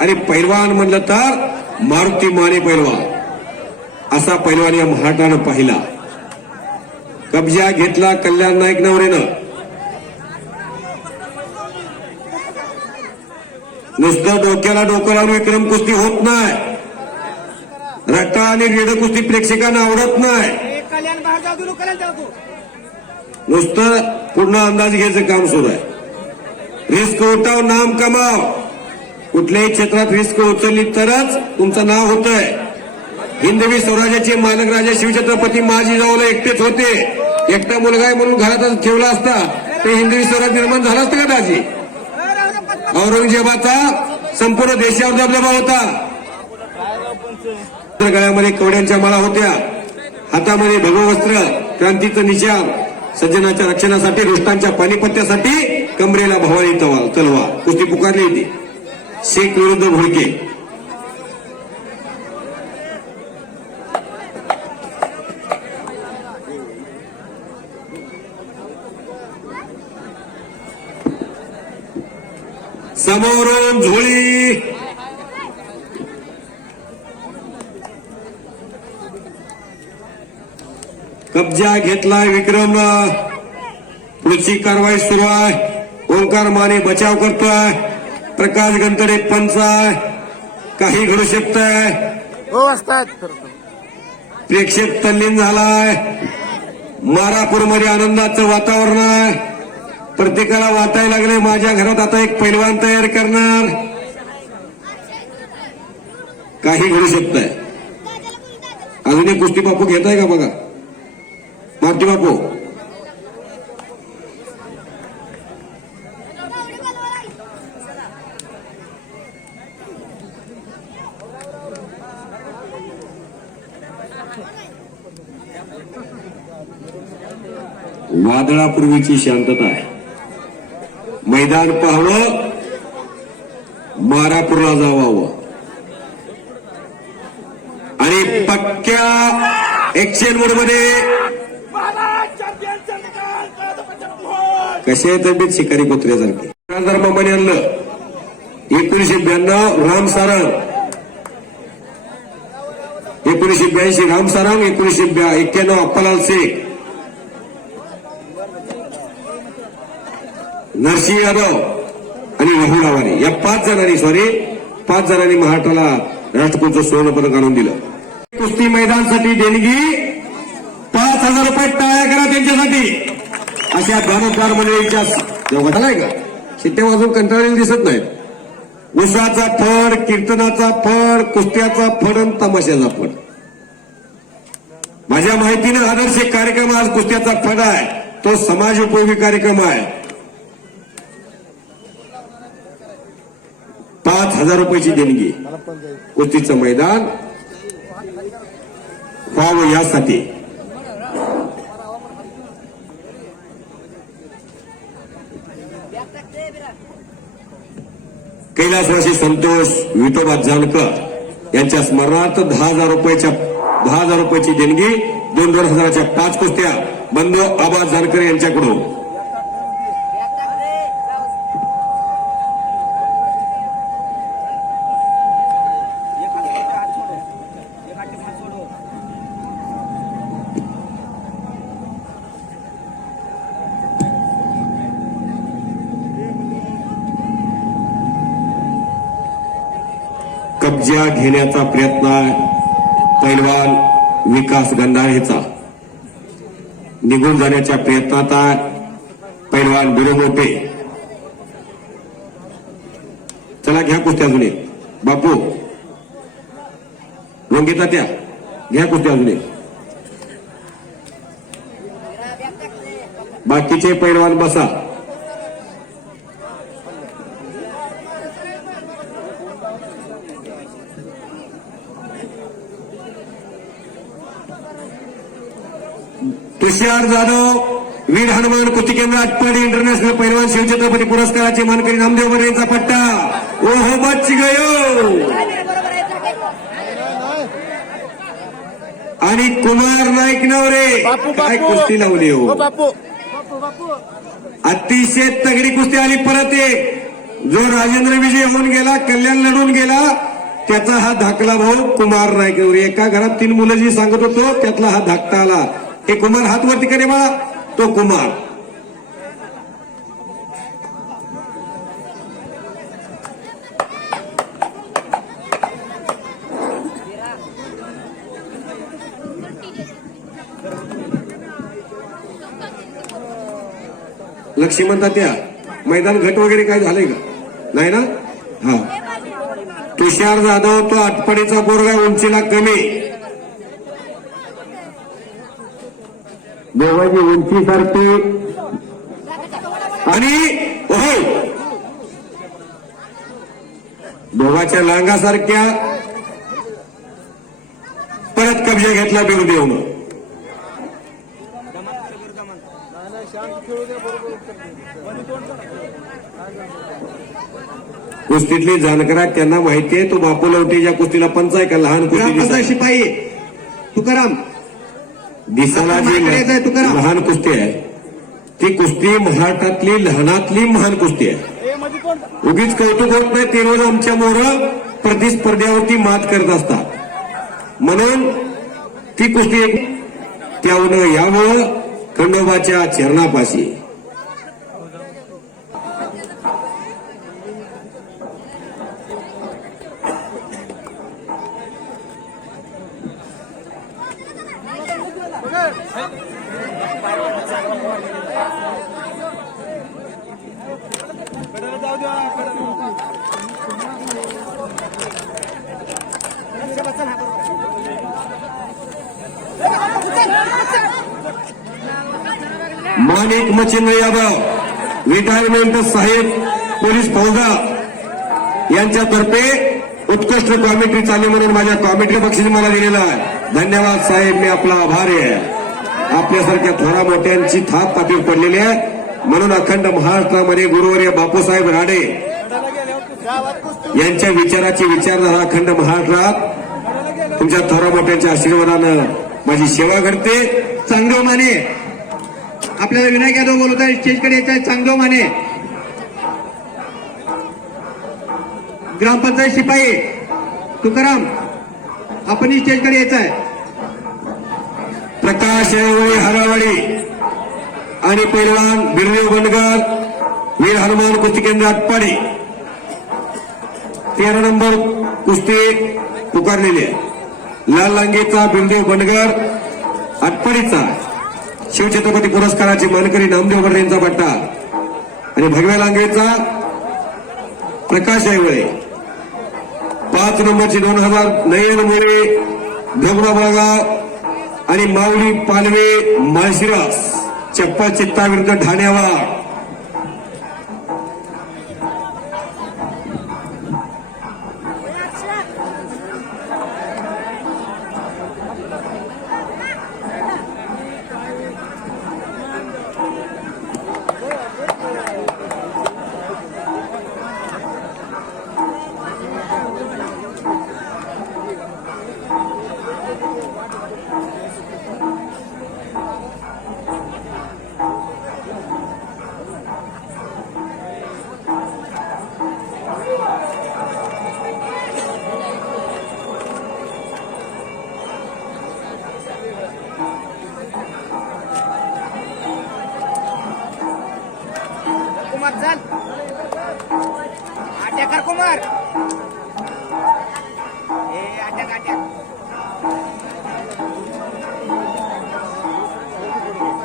आणि पैलवान म्हणलं तर मारुती माने पैलवान. असा पैलवान या महाराष्ट्रानं पाहिला. कब्जा घेतला कल्याण नाईक नवरेनं. नुसतं डोक्याला डोकं लावून विक्रम कुस्ती होत नाही. रट्टा आणि रेड कुस्ती प्रेक्षकांना आवडत नाही. नुसतं पूर्ण अंदाज घ्यायचं काम सुरू आहे. रिस्क उठाव, नाम कमाव. कुठल्याही क्षेत्रात रिस्क उचलली तरच तुमचं नाव होतंय. हिंदवी स्वराज्याचे मालक राजा शिवछत्रपती महाजी जाऊला एकटेच होते. एकटा मुलगा आहे म्हणून घरातच ठेवला असता ते हिंदवी स्वराज निर्माण झालं असतं का दाजी? औरंगजेबाचा संपूर्ण देशावर दबदबा होता. गळ्यामध्ये कवड्यांच्या माळा होत्या, हातामध्ये भगवस्त्र, क्रांतीचं निशाण, सज्जनाच्या रक्षणासाठी, रुष्टांच्या पानिपत्यासाठी कमरेला भवानी तलवार. कुस्ती पुकारली होती. शेख विरुद्ध भोळके. समोरून झोळी, कब्जा घेतलाय विक्रमनं. पुढची कारवाई सुरू आहे. ओंकार माने बचाव करतोय. प्रकाश गंतडे पंच आहे. काही घडू शकतंय. हो असतात. प्रेक्षक तल्लीन झालाय. मारापूरमध्ये आनंदाचं वातावरण आहे. प्रत्येकाला वाटायला लागले माझ्या घरात आता एक पैलवान तयार करणार. काही घडू शकतंय. अजून एक कुस्ती बापू घेताय का बघा. मारुती बापू वादळापूर्वीची शांतता आहे. मैदान पाहावं, मारापूरला जावावं आणि पक्क्या एक्शन मोड मध्ये कसे आहे तब्येत शिकारी कुत्र्यासारखी. धर्माने आणलं 1992 राम सारंग, 1982 राम सारंग, 1991 अप्पालाल शेख, नरसिंह यादव आणि राहुल आवारे या 5 जणांनी महाराष्ट्राला राष्ट्रकुलचं सुवर्ण पदक आणून दिलं. कुस्ती मैदानासाठी देणगी 5,000 रुपये. टाळ्या करा त्यांच्यासाठी. अशा दानोद्वार मंडळीच्या योगात नाही का शिट्ट्या वाजून कंटाळलेले दिसत नाहीत. उसाचा फड, कीर्तनाचा फड, कुस्त्याचा फड आणि तमाशाचा फड. माझ्या माहितीनं आदर्श कार्यक्रम आज कुस्त्याचा फड आहे. तो समाज उपयोगी कार्यक्रम आहे. 5,000 रुपयाची देणगी. कुस्तीचं मैदान व्हावं यासाठी. कैलासवासी संतोष विठोबा जानकर यांच्या स्मरणार्थ 10,000 रुपयाची देणगी. 2,000च्या 5 कुस्त्या बंधू आबा जानकर यांच्याकडून. कब्जा घेण्याचा प्रयत्न आहे पैलवान विकास गंधारेचा. निघून जाण्याच्या प्रयत्नात आहे पैलवान बिरोमोटे. चला घ्या कुस्त्या जुने बापू. रंगीता त्या घ्या कुस्ती अजून एक. बाकीचे पैलवान बसा. तुषार जाधव वीर हनुमान कुस्ती केंद्र आटपाडी इंटरनॅशनल पैलवान शिवछत्रपती पुरस्काराचे मानकरी नामदेव बर्वे यांचा पट्टा. ओहो बच गयो. आणि कुमार नाईक नवरे बापू काय बापू कुस्ती लावली हो हो. बापू अतिशय तगडी कुस्ती आली. परत एक जो राजेंद्र विजय होऊन गेला, कल्याण लढून गेला, त्याचा हा धाकला भाऊ कुमार नाईक नवरे. एका घरात 3 मुलं जी सांगत होतो त्यातला हा धाकटा आला. हे कुमार हात वरती करे बाळा, तो कुमार. लक्ष्मण तात्या मैदान घट वगैरे काय झालंय का? नाही ना. हा तुषार जाधव तो आटपाडीचा पोरगा, उंचीला कमी, दोघांची उंची सारखी आणि हो दोघांच्या लांगासारख्या. परत कब्जा घेतला बिरुदेवनं. कुस्तीतली जाणकारा त्यांना माहितीये. तो बापू लवटेच्या कुस्तीला पंच आहे का? लहान कुस्ती शिपाई तुकाराम दिसाला जी लहान कुस्ती आहे ती कुस्ती महाराष्ट्रातली लहानातली महान कुस्ती आहे. उगीच कौतुक होत नाही. ते रोज आमच्या मोरं प्रतिस्पर्ध्यावरती मात करत असतात. म्हणून ती कुस्ती त्यावनं यावं खंडोबाच्या चरणापाशी. माणिक मच्छिंद्र यादव रिटायरमेंट साहेब पोलीस फौजा यांच्यातर्फे उत्कृष्ट कॉमेंट्री चालू म्हणून माझ्या कॉमेंट्री बक्षीस मला दिलेलं आहे. धन्यवाद साहेब, मी आपला आभारी आहे. आपल्यासारख्या थोडा मोठ्यांची थाप पाठीवर पडलेली आहे. म्हणून अखंड महाराष्ट्रामध्ये गुरुवर्य बापूसाहेब राडे यांच्या विचाराची विचारधारा अखंड महाराष्ट्रात तुमच्या थोडा मोठ्यांच्या आशीर्वादानं माझी सेवा घडते. चांगदेव माने आपल्याला विनायक यादव बोलत आहे. स्टेजकडे यायचं आहे. चांगदेव माने ग्रामपंचायत शिपाई तुकाराम आपण स्टेजकडे यायचं आहे. प्रकाश ऐवळी हरावाडी आणि पैलवान बिरदेव बनगर वीर हनुमान कुस्ती केंद्र आटपाडी 13 नंबर कुस्ती पुकारलेली आहे. लाल लांगेचा बिरदेव बनगर, आटपाडीचा शिवछत्रपती पुरस्काराचे मानकरी नामदेव बर्वे यांचा पट्टा आणि भगव्या लांगेचा प्रकाश ऐवळे. 5 नंबरची 2000 नयन मोरे धबडा बळगाव आणि माऊली पालवे माळशिरस चप्पल चित्ताविरुद्ध ठाण्यावर. कुमार चल आट्याकर कुमार अटॅक अटॅक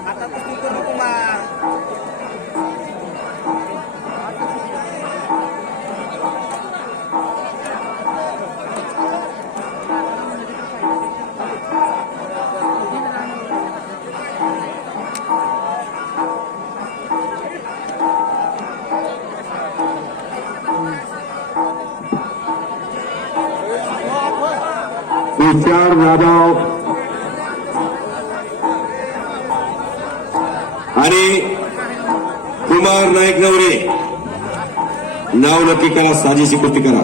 आता कुस्ती करू कुमार. तुषार जाधव आणि कुमार नाईक नवरे नाव नक्की करा, साजेशी कुस्ती करा.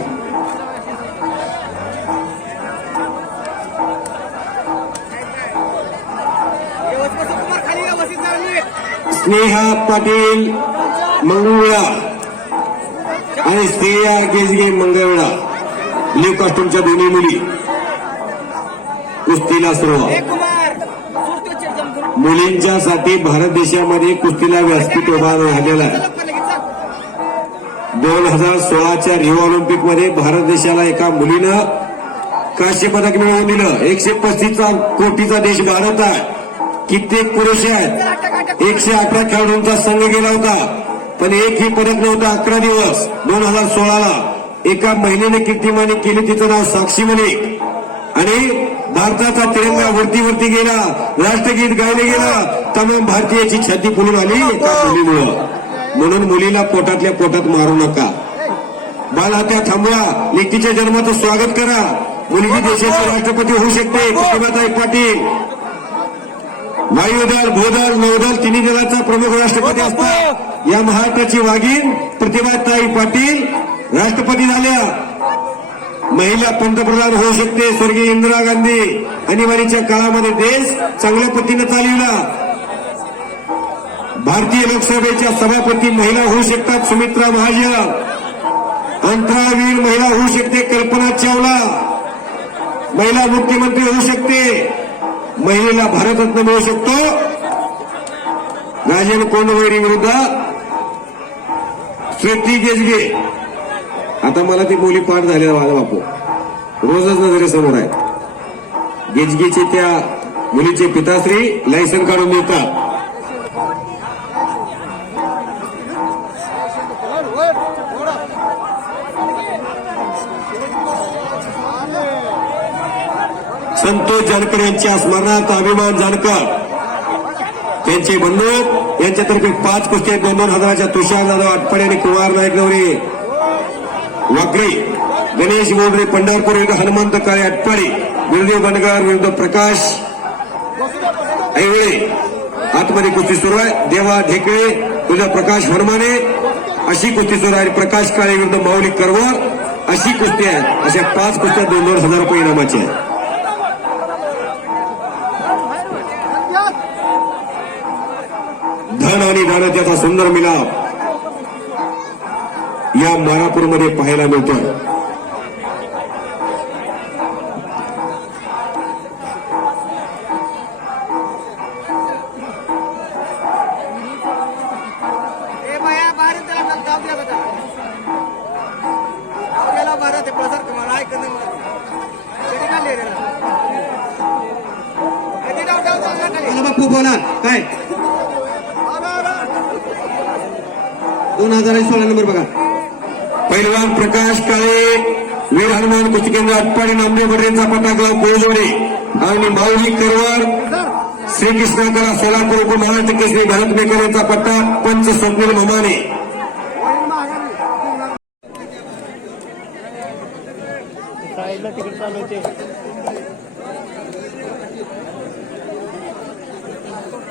स्नेहा पाटील मंगळवेढा आणि श्रेया गेजगे मंगळवेढा, ब्ल्यू कॉस्ट्युमच्या दोन्ही मुली कुस्तीला सुरुवात. मुलींच्यासाठी भारत देशामध्ये कुस्तीला व्यासपीठ उभा राहिलेला आहे. 2016च्या रिओ ऑलिम्पिकमध्ये भारत देशाला एका मुलीनं कांस्य पदक मिळवून दिलं. 135 कोटीचा देश भारत आहे, कित्येक पुरुष आहेत, 118 खेळाडूंचा संघ गेला होता, पण एकही पदक नव्हता. 11 दिवस 2016ला एका महिलेने कीर्तिमानी केली, तिचं नाव साक्षी मलिक. आणि भारताचा तिरंगा वरती वरती गेला, राष्ट्रगीत गायले गेला, तमाम भारतीयाची छाती फुलून आली एका मुलीमुळं. म्हणून मुलीला पोटातल्या पोटात मारू नका. बालहत्या थांबवा, लेकीच्या जन्माचं स्वागत करा. मुलगी देशाचे राष्ट्रपती होऊ शकते. प्रतिभाताई पाटील वायुदल, भूदल, नौदल तिन्ही दलाचा प्रमुख राष्ट्रपती असतात. या महाराष्ट्राची वाघीण प्रतिभाताई पाटील राष्ट्रपती झाल्या. महिला पंतप्रधान होऊ शकते. स्वर्गीय इंदिरा गांधी आणीबाणीच्या काळामध्ये देश चांगल्या पद्धतीने चालविला. भारतीय लोकसभेच्या सभापती महिला होऊ शकतात. सुमित्रा महाजन. अंतराळवीर महिला होऊ शकते. कल्पना चावला महिला मुख्यमंत्री होऊ शकते. महिलेला भारतरत्न मिळू शकतो. राजन कोंडवैरी विरुद्ध श्रुती गेजगे. आता मला ती बोली पाठ झालेला माझा बापू रोजच नजरेसमोर आहे. गेजगेचे त्या मुलीचे पिताश्री लायसन काढून देतात. संतोष जानकर यांच्या स्मरणार्थ अभिमान जानकर त्यांचे बंधू यांच्यातर्फे 5 कुस्त्या 2-2 हजाराच्या तुषार जाधव आटपाडे आणि कुमार नाईक नवरे वाकरी, गणेश मोगरे पंढरपूर विरुद्ध हनुमंत काळे आटपाडी, गुरुदेव बनगर विरुद्ध प्रकाश ऐवळे. आतमध्ये कुस्ती सुरू आहे. देवा ढेकळे विरुद्ध प्रकाश हरमाने अशी कुस्ती सुरू आहे. प्रकाश काळे विरुद्ध माऊली करवर अशी कुस्ती आहे. अशा 5 कुस्त्या 2-2 हजार रुपये इनामाच्या आहेत. धन आणि दानत्याचा सुंदर मिलाप या मारापूरमध्ये पाहायला मिळतो. बापू बोला काय 2016 नंबर बघा. पैलवान प्रकाश काळे वीर हनुमान कुस्ती केंद्र आटपाडी, नामदेव बडरेंचा पट्टा गाव कोळजोडे आणि माऊली करवर श्रीकृष्ण कला सोलापूर उपमहाराष्ट्र केसरी भारत मेकर यांचा पट्टा पंच स्वप्नील ममाने.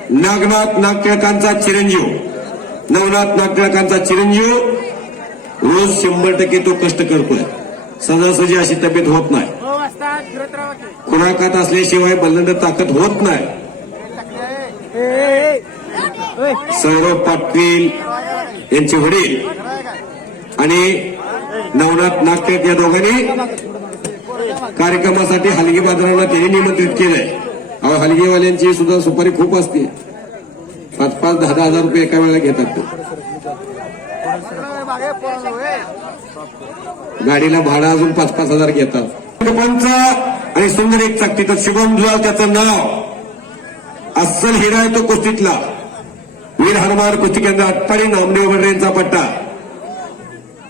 नागनाथ नागटिळकांचा चिरंजीव, नवनाथ नागटिळकांचा चिरंजीव रोज 100% तो कष्ट करतोय. सहजासहजी अशी तब्येत होत नाही. खुराकात असल्याशिवाय बलंद ताकद होत नाही. सौरभ पाटील यांचे वडील आणि नवनाथ नागटिळक या दोघांनी कार्यक्रमासाठी हलगी बाजाराला त्यांनी निमंत्रित केलंय. हलगीवाल्यांची सुद्धा सुपारी खूप असते. 5-5, 10-10 हजार रुपये एका वेळेला घेतात ते. गाडीला भाडं अजून 5-5 हजार घेतात. पंच आणि सुंदर एक चकती तर शुभम दुलाल त्याचं नाव. अस्सल हिरा आहे तो कुस्तीतला. वीर हनुमान कुस्ती केंद्र आटपाडी, नामदेव बडरे यांचा पट्टा.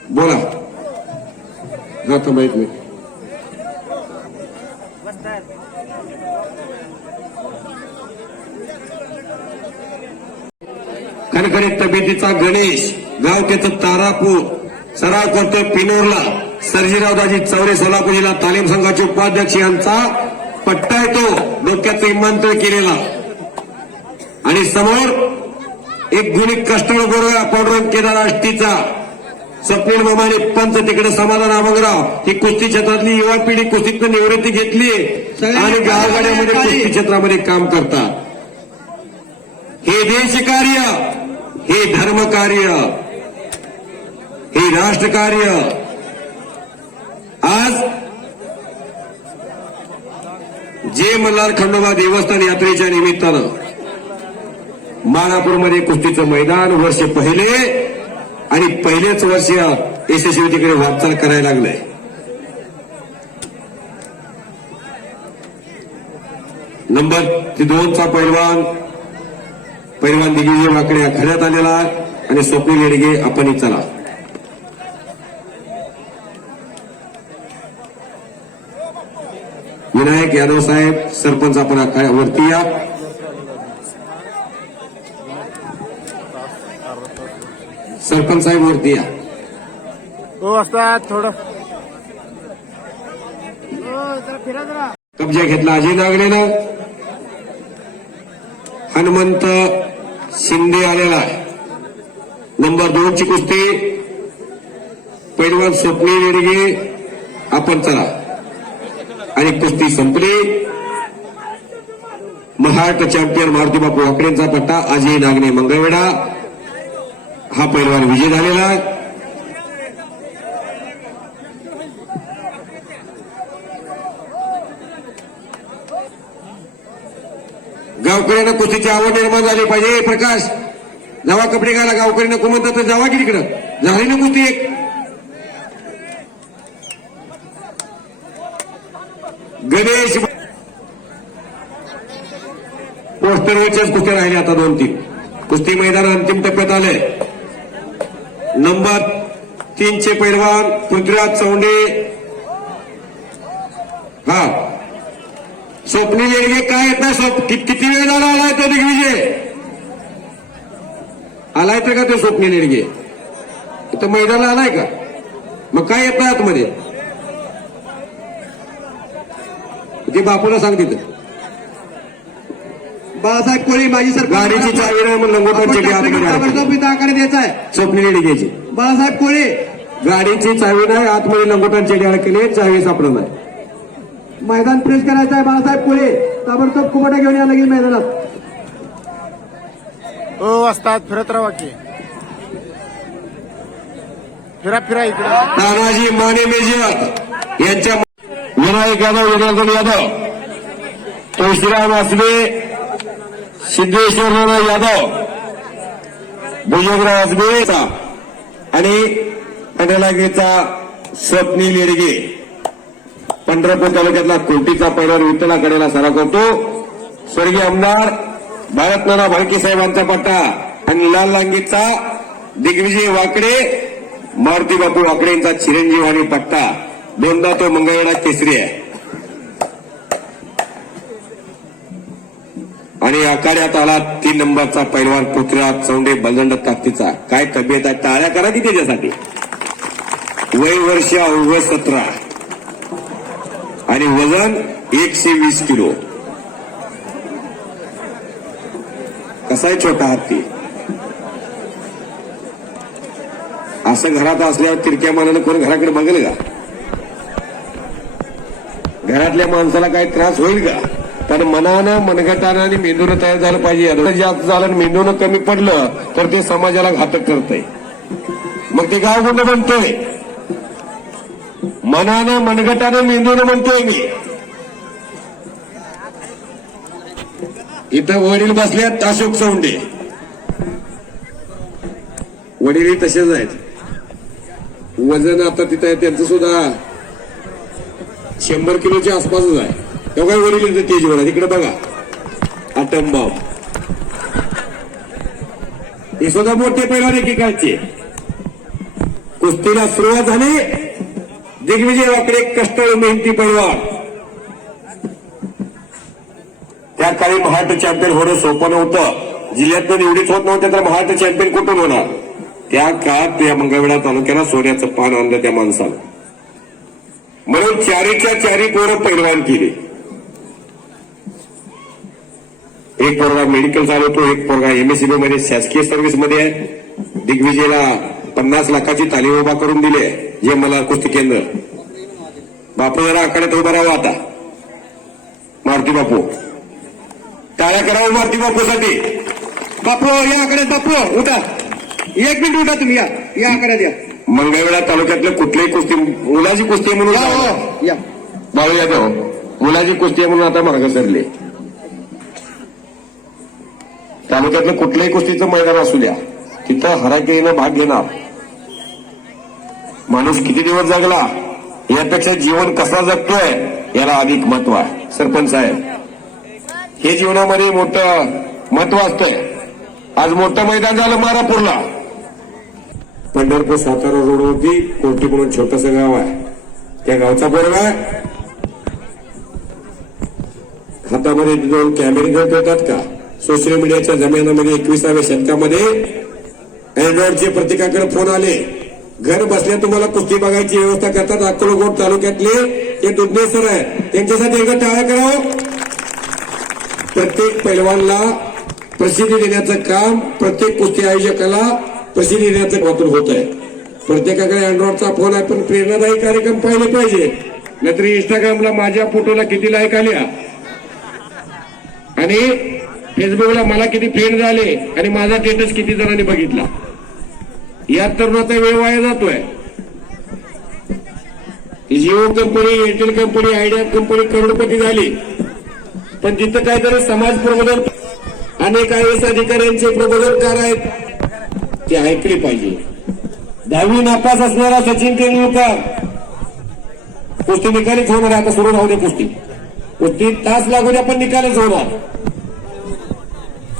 बोला आता माहित नाही. खणखणीत तब्येतीचा गणेश, गाव त्याचं तारापूर, सराव करतोय पिनोरला. सर्जीराव दाजी चौरे सोलापूर जिल्हा तालीम संघाचे उपाध्यक्ष यांचा पट्टा येतो डोक्याचं विमानतळ केलेला आणि समोर एक गुणी कष्टाळ बरोबर पांडुरंग केदार आष्टीचा स्वप्नील मामाने पंच तिकडे समाधान आमंगराव ही कुस्ती क्षेत्रातली युवा पिढी कुस्तीतून निवृत्ती घेतली आणि गावगाड्यामध्ये कुस्ती क्षेत्रामध्ये काम करतात. हे देशकार्य, हे धर्मकार्य, हे राष्ट्रकार्य आज जे मल्हार खंडोबा देवस्थान यात्रेच्या निमित्तानं मानापूरमध्ये कुस्तीचं मैदान वर्ष पहिले आणि पहिलेच वर्ष यशस्वीतेकडे वाटचाल करायला लागलंय. नंबर 2चा पैलवान दिग्विजय वाकडे आखाड्यात आलेला आणि स्वप्नील येडगे आपण चला. विनायक यादव साहेब सरपंच आपण वरती या. सरपंच साहेब वरती या. हो असतात थोडं कब्जा घेतला अजय नागडेनं. हनुमंत शिंदे आलेला आहे. नंबर 2ची कुस्ती पैलवान स्वप्नील येडगे आपण चला आणि कुस्ती संपली. महाराष्ट्र चॅम्पियन मारुती बापू वाकडेंचा पट्टा अजय नागणे मंगळवेढा हा पैलवान विजय झालेला आहे. गावकऱ्यांना कुस्तीची आवड निर्माण झाली पाहिजे. प्रकाश जावा कपडे घाला. गावकरी नको म्हणतात तर जावा की तिकडं. झाली ना कुस्ती एक. गणेश पोस्टरवरच्याच कुस्त्या राहिल्या आता 2-3. कुस्ती मैदान अंतिम टप्प्यात आले. नंबर 3चे पैलवान पृथ्वीराज चौंडे. हा स्वप्नील येडगे काय येत नाही. किती वेळ झाला आलाय तो दिग्विजय आलाय तर का तो स्वप्नील येडगे इथं मैदानाला आलाय का. मग काय येत नाही आतमध्ये ते बापूला सांग तिथं. बाळासाहेब कोळी माजी सरपंच गाडीची चावी नाही म्हणून लंगोटांची आकडे द्यायचा आहे. स्वप्नील येडगेची बाळासाहेब कोळी गाडीची चावी नाही आतमध्ये लंगोटांची अडकली चावी सापडत नाही. मैदान फ्रेश करायचं आहे. बाळासाहेब कोळी ताबडतोब कुबड्या घेऊन या लगेच मैदानात. हो असतात फिरत राहा की फिरा इकडे. तानाजी माने मेजर यांच्या विनायक यादव विनायक यादव तुळशीराम आसबे सिद्धेश्वर यादव भुजंगराव आसबे आणि अंडलागेचा स्वप्नील येडगे. पंढरपूर तालुक्यातला कोटीचा पैलवान विठ्ठलाकडेला सराव करतो. स्वर्गीय आमदार भारतनाना भाळके साहेबांचा पट्टा आणि लाल लांगीचा दिग्विजय वाकडे मारुती बापू वाकडे यांचा चिरंजीव आणि पट्टा. दोनदा तो मंगळवेढा केसरी आहे. आणि आखाड्यात आला 3 नंबरचा पैलवान पृथ्वीराज चौंडे बलदंड ताकदीचा. काय तब्येत आहे. टाळ्या करा की त्याच्यासाठी. वय वर्ष अवघ 17 आणि वजन 120 किलो. कसा आहे छोटा हत्ती. असं घरात असल्यावर तिरक्या मानानं कोण घराकडे बघेल का. घरातल्या माणसाला काही त्रास होईल का. तर मनानं मनगटानं आणि मेंदूनं तयार झालं पाहिजे. जास्त झालं आणि मेंदूनं कमी पडलं तर ते समाजाला घातक करतंय. मग ते गाव कोणतं म्हणतोय. मनानं मनगटानं मेंदूनं म्हणतोय मी. इथं वडील बसल्यात अशोक चौंडे. वडीलही तसेच आहेत. वजन आता तिथं आहे त्यांचं सुद्धा 100 किलोच्या आसपासच आहे. तेव्हा काय वडील तेजवर तिकडे बघा. आटमबाब हे सुद्धा मोठे पैलवान एकेकाळचे. कुस्तीला सुरुवात झाली. दिग्विजय वाकडे कष्टाळू मेहनती पैलवान. त्या काळी महाराष्ट्र चॅम्पियन होणं सोपं नव्हतं. जिल्ह्यातनं निवडीत होत नव्हत्या तर महाराष्ट्र चॅम्पियन कुठून होणार. त्या काळात त्या मंगळवेढा तालुक्याला सोन्याचं पान आणलं त्या माणसाला. म्हणून चारीच्या चारी पोरं पैलवान केले. एक पोरगा मेडिकल चालवतो, एक पोरगा एमएससीबी मध्ये शासकीय सर्व्हिस मध्ये आहे. दिग्विजयला 50 लाखाची तालीम उभा करून दिली आहे, जे मला कुस्ती केंद्र. बापू जरा आखाड्यात उभा राहावा आता. मारुती बापू, टाळ्या करावं मारुती बापूसाठी. बापू या आकड्यात, बापू उठा, 1 मिनिट उठा तुम्ही, या आकड्यात या. मंगळवेढा तालुक्यातलं कुठल्याही कुस्ती, मुलाची कुस्ती आहे म्हणून या बाळू यादव, मुलाची कुस्ती आहे म्हणून आता मार्ग सरले. तालुक्यातलं कुठल्याही कुस्तीचं मैदान असू द्या, तिथं हराकेनं भाग घेणार. माणूस किती दिवस जगला यापेक्षा जीवन कसा जगतोय याला अधिक महत्व आहे. सरपंच साहेब, हे जीवनामध्ये मोठं महत्व असतंय. आज मोठं मैदान झालं मारापूरला. पंढरपूर सातारा रोडवरती कोर्टी म्हणून छोटंसं गाव आहे. त्या गावचा पोरगा हातामध्ये 2 कॅमेरे घेऊन येतात का? सोशल मीडियाच्या जमान्यामध्ये 21व्या शतकामध्ये अँड्रॉइडचे प्रत्येकाकडे फोन आले. घर बसल्या तुम्हाला कुस्ती बघायची व्यवस्था करतात. अक्कलकोट तालुक्यातले ते दुधने सर आहे, त्यांच्यासाठी एकदा टाळ्या करावं. प्रत्येक पैलवानला प्रसिद्धी देण्याचं काम, प्रत्येक कुस्ती आयोजकाला प्रसिद्धी देण्याचं वाटून होत आहे. प्रत्येकाकडे अँड्रॉइडचा फोन आहे, पण प्रेरणादायी कार्यक्रम पाहिले पाहिजे. नाहीतर इंस्टाग्रामला माझ्या फोटोला किती लाईक आल्या आणि फेसबुकला मला किती फ्रेंड झाले आणि माझा स्टेटस किती जणांनी बघितला. यात तरुणाचा वेळ वाया जातोय. Jio company, Airtel company, Idea company करोडपती झाली, पण तिथं काहीतरी समाज प्रबोधन, अनेक आयएस अधिकाऱ्यांचे प्रबोधनकार आहेत, ते ऐकले पाहिजे. 10वी नापास असणारा सचिन तेंडुलकर कुस्ती निकालीच होणार आहे. आता सुरू राहू दे कुस्ती तास लागू द्या, पण निकालीच होणार.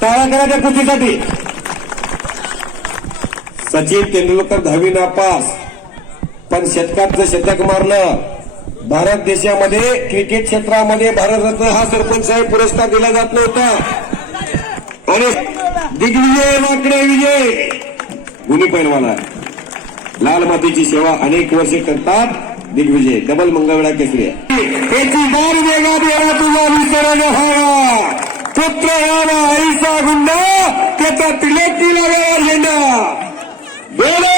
टाळा करा त्या कुस्तीसाठी. सचिन तेंडुलकर 10वी नापास, पण शतकाचं शतक मारलं. भारत देशामध्ये क्रिकेट क्षेत्रामध्ये भारतरत्न हा सरपंच साहेब पुरस्कार दिला जात नव्हता. आणि दिग्विजय वाकडे विजय गुणी पैलवान, लाल मातीची सेवा अनेक वर्षे करतात. दिग्विजय डबल मंगळवेढा केसरी. त्याची दार वेगा देवा तुझा विसरण व्हावा. पुत्र यावा ऐसा गुंडा, त्याचा तिलेकी लागावा झेंडा. बोलो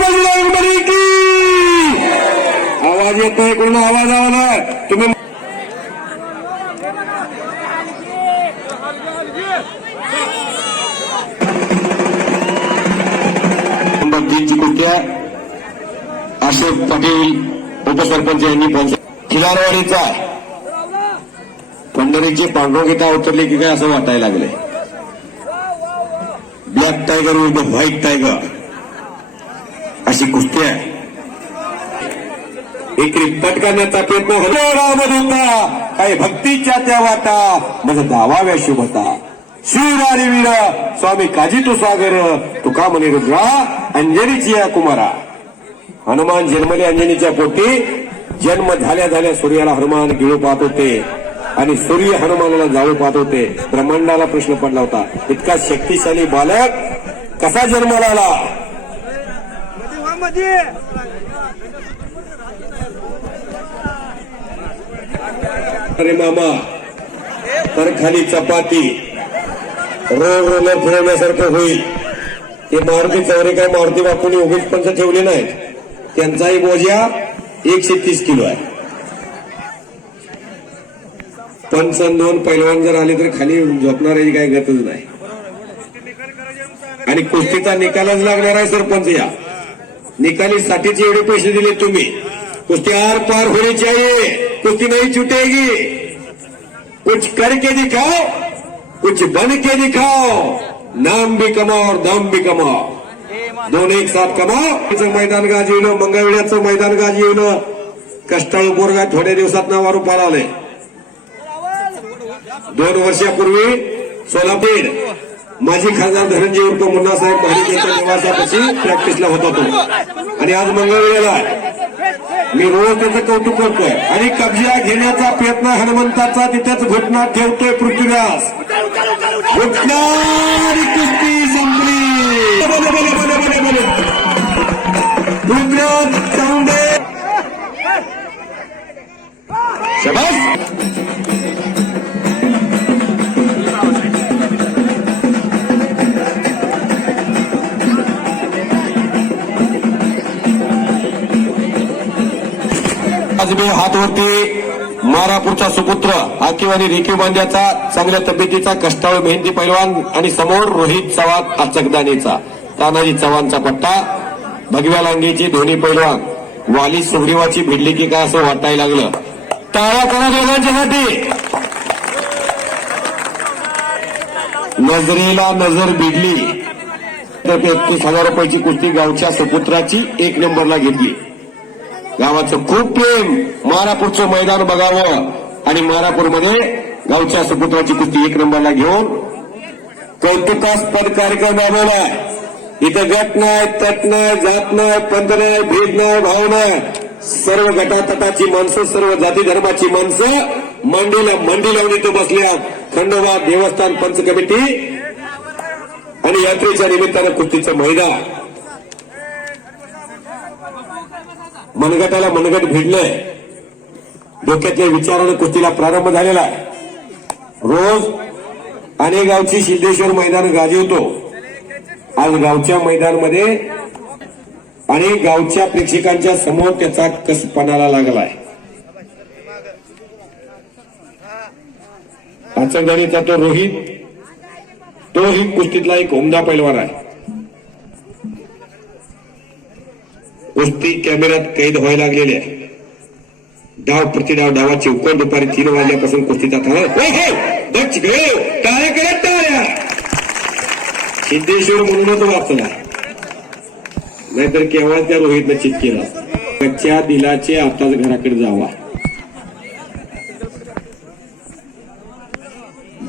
बजरंगबली की. आवाज येतोय, कोण आवाज आवाज तुम्ही नंबर 3 ची कुस्ती आहे. अशोक पाटील उपसरपंच यांनी खिलारवाडीचा पंढरीची पांडुरंगिता उतरली की काय असं वाटायला लागले. ब्लॅक टायगर विरुद्ध व्हाईट टायगर अशी कुस्ती आहे. इकडे पटकावण्याचा प्रयत्न होता, काही भक्तीच्या त्या वाटा माझा दावाव्या शुभता. शिव आणि वीर स्वामी काजी तो सागर, तुका म्हणे रुद्रा अंजनीची या कुमारा. हनुमान जन्मले अंजनीच्या पोटी. जन्म झाल्या झाल्या सूर्याला हनुमान गिळू पाहत होते आणि सूर्य हनुमानाला जाळू पाहत होते. ब्रह्मांडाला प्रश्न पडला होता, इतका शक्तिशाली बालक कसा जन्माला आला. अरे मामा, तर खाली चपाती रोल रोलर फिरवण्यासारखं होईल. ते मारुती चौरे काय मारुती बापूंनी उगीच पंच ठेवले नाहीत. त्यांचाही बोजा 130 किलो आहे. पंच 2 पैलवान जर आले तर खाली झोपणाऱ्याची काही गतच नाही. आणि कुस्तीचा निकालच लागणार आहे सरपंच. या निकाली साठीचे एवढे पैसे दिले तुम्ही. कुस्ती आर पार होनी चाहिए, कुस्ती नहीं छूटेगी. कुछ करके दिखाओ, कुछ बन के दिखाओ. नाम भी कमाओ और दाम भी कमाओ, दोनों एक साथ कमाओ. मैदान गाजवलं, मंगळवेढ्याचं मैदान गाजवलं. कष्टाळू पोरगा थोड्या दिवसात नावारू पाळाले. 2 वर्षापूर्वी सोलापूर माजी खासदार धनंजय उर्फ मुन्नासाहेब महाडिकेच्या निवासापाशी प्रॅक्टिसला होता तो. आणि आज मंगळवेढ्याला मी रोज त्याचं कौतुक करतोय. आणि कब्जा घेण्याचा प्रयत्न हनुमंताचा तिथेच घुटना ठेवतोय पृथ्वीराज. घुटणारी कुस्ती संपली. पृथ्वीराज चांडे शाबास. कसबे हातवरती मारापूरचा सुपुत्र आकिव आणि रेखीव बांध्याचा चांगल्या तब्येतीचा कष्टाळू मेहनती पैलवान आणि समोर रोहित चव्हाण अचकदानीचा तानाजी चव्हाणचा पट्टा भगव्या लांगीची दोन्ही पैलवान वाली सुग्रीवाची भिडली की काय असं वाटायला लागलं. टाळ्या करा दोघांच्यासाठी. नजरेला नजर भिडली तर 31,000 रुपयाची कुस्ती गावच्या सुपुत्राची 1 नंबरला घेतली. गावाचं खूप प्रेम. मारापूरचं मैदान बघावं आणि मारापूरमध्ये गावच्या सुपुत्राची कुस्ती 1 नंबरला घेऊन कौतुकास्पद कार्यक्रम राबवला. इथं गट नाही, तट नाही, जात नाही, पंथ नाही, भेद नाही, भाव नाही. सर्व गटातटाची माणसं, सर्व जाती धर्माची माणसं मांडीला मांडी लावून इथं बसल्या. खंडोबा देवस्थान पंच कमिटी आणि यात्रेच्या निमित्तानं कुस्तीचं मैदान. मनगटाला मनगट भिडलंय. डोक्यातल्या विचारानं कुस्तीला प्रारंभ झालेला आहे. रोज अनेक गावची सिद्धेश्वर मैदान गाजवतो. आज गावच्या मैदानामध्ये आणि गावच्या प्रेक्षकांच्या समोर त्याचा कसपणाला लागलाय. अचकदानीचा तो रोहित, तोही कुस्तीतला एक उमदा पैलवान आहे. कुस्ती कॅमेऱ्यात कैद व्हायला लागलेली आहे. डाव प्रतिडाव डावाची उकळ दुपारी 3 वाजल्यापासून कुस्तीचा टाळ्या करत टाळ्या. सिद्धेश्वर म्हणूनच वाचला, नाहीतर केव्हा त्या रोहितनं चित केला. कच्च्या दिलाचे आताच घराकडे जावा.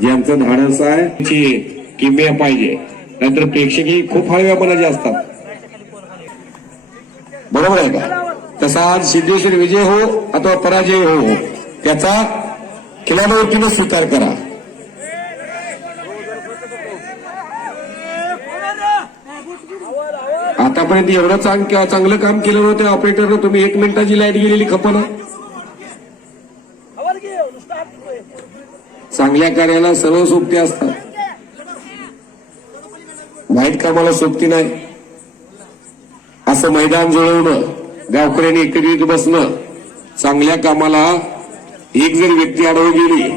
ज्यांचं धाडस आहे किमया पाहिजे, नाहीतर प्रेक्षकही खूप हळव्यापणाचे असतात. बरोबर आहे का? तसा आज सिद्धेश्वर विजय हो अथवा पराजय हो, त्याचा खिलाडूवतीनं स्वीकार करा. आतापर्यंत एवढं चांगलं काम केलं होतं ऑपरेटरनं. तुम्ही 1 मिनिटाची लाईट गेलेली खपना. चांगल्या कार्याला सर्व सोबती असतात, वाईट कामाला सोबती नाही. असं मैदान जुळवणं, गावकऱ्यांनी एकत्रित बसणं, चांगल्या कामाला एक जर व्यक्ती आडवं गेली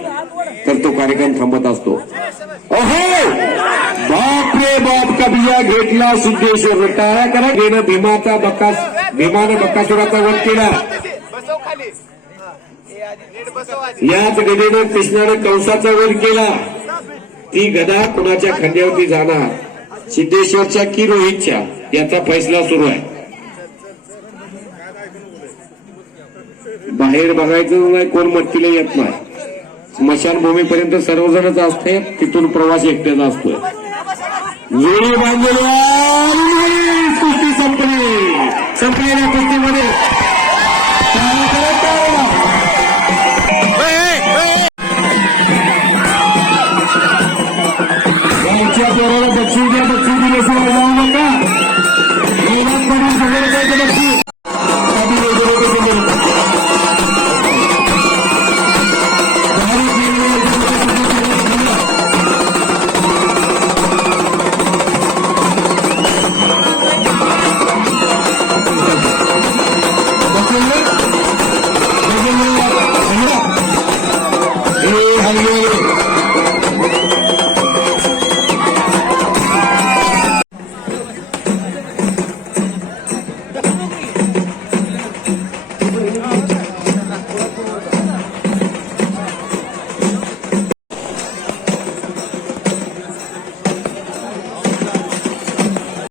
तर तो कार्यक्रम थांबत असतो. अहो बाप रे बाप, कबिया घेतला सिद्धेश्वर. टाळ्या करा. गेलं भीमानं बकासुराचा वध केला. याच गदेनं कृष्णानं कंसाचा वध केला. ती गदा कुणाच्या खांद्यावरती जाणार, सिद्धेश्वरच्या की रोहितच्या, याचा फैसला सुरू आहे. बाहेर बघायचं नाही, कोण मदतीला येत नाही. स्मशानभूमीपर्यंत सर्वजणच असते, तिथून प्रवास एकट्याचा असतोय. जोडी बांधलेली कुस्ती संपली. संपलेल्या कुस्तीमध्ये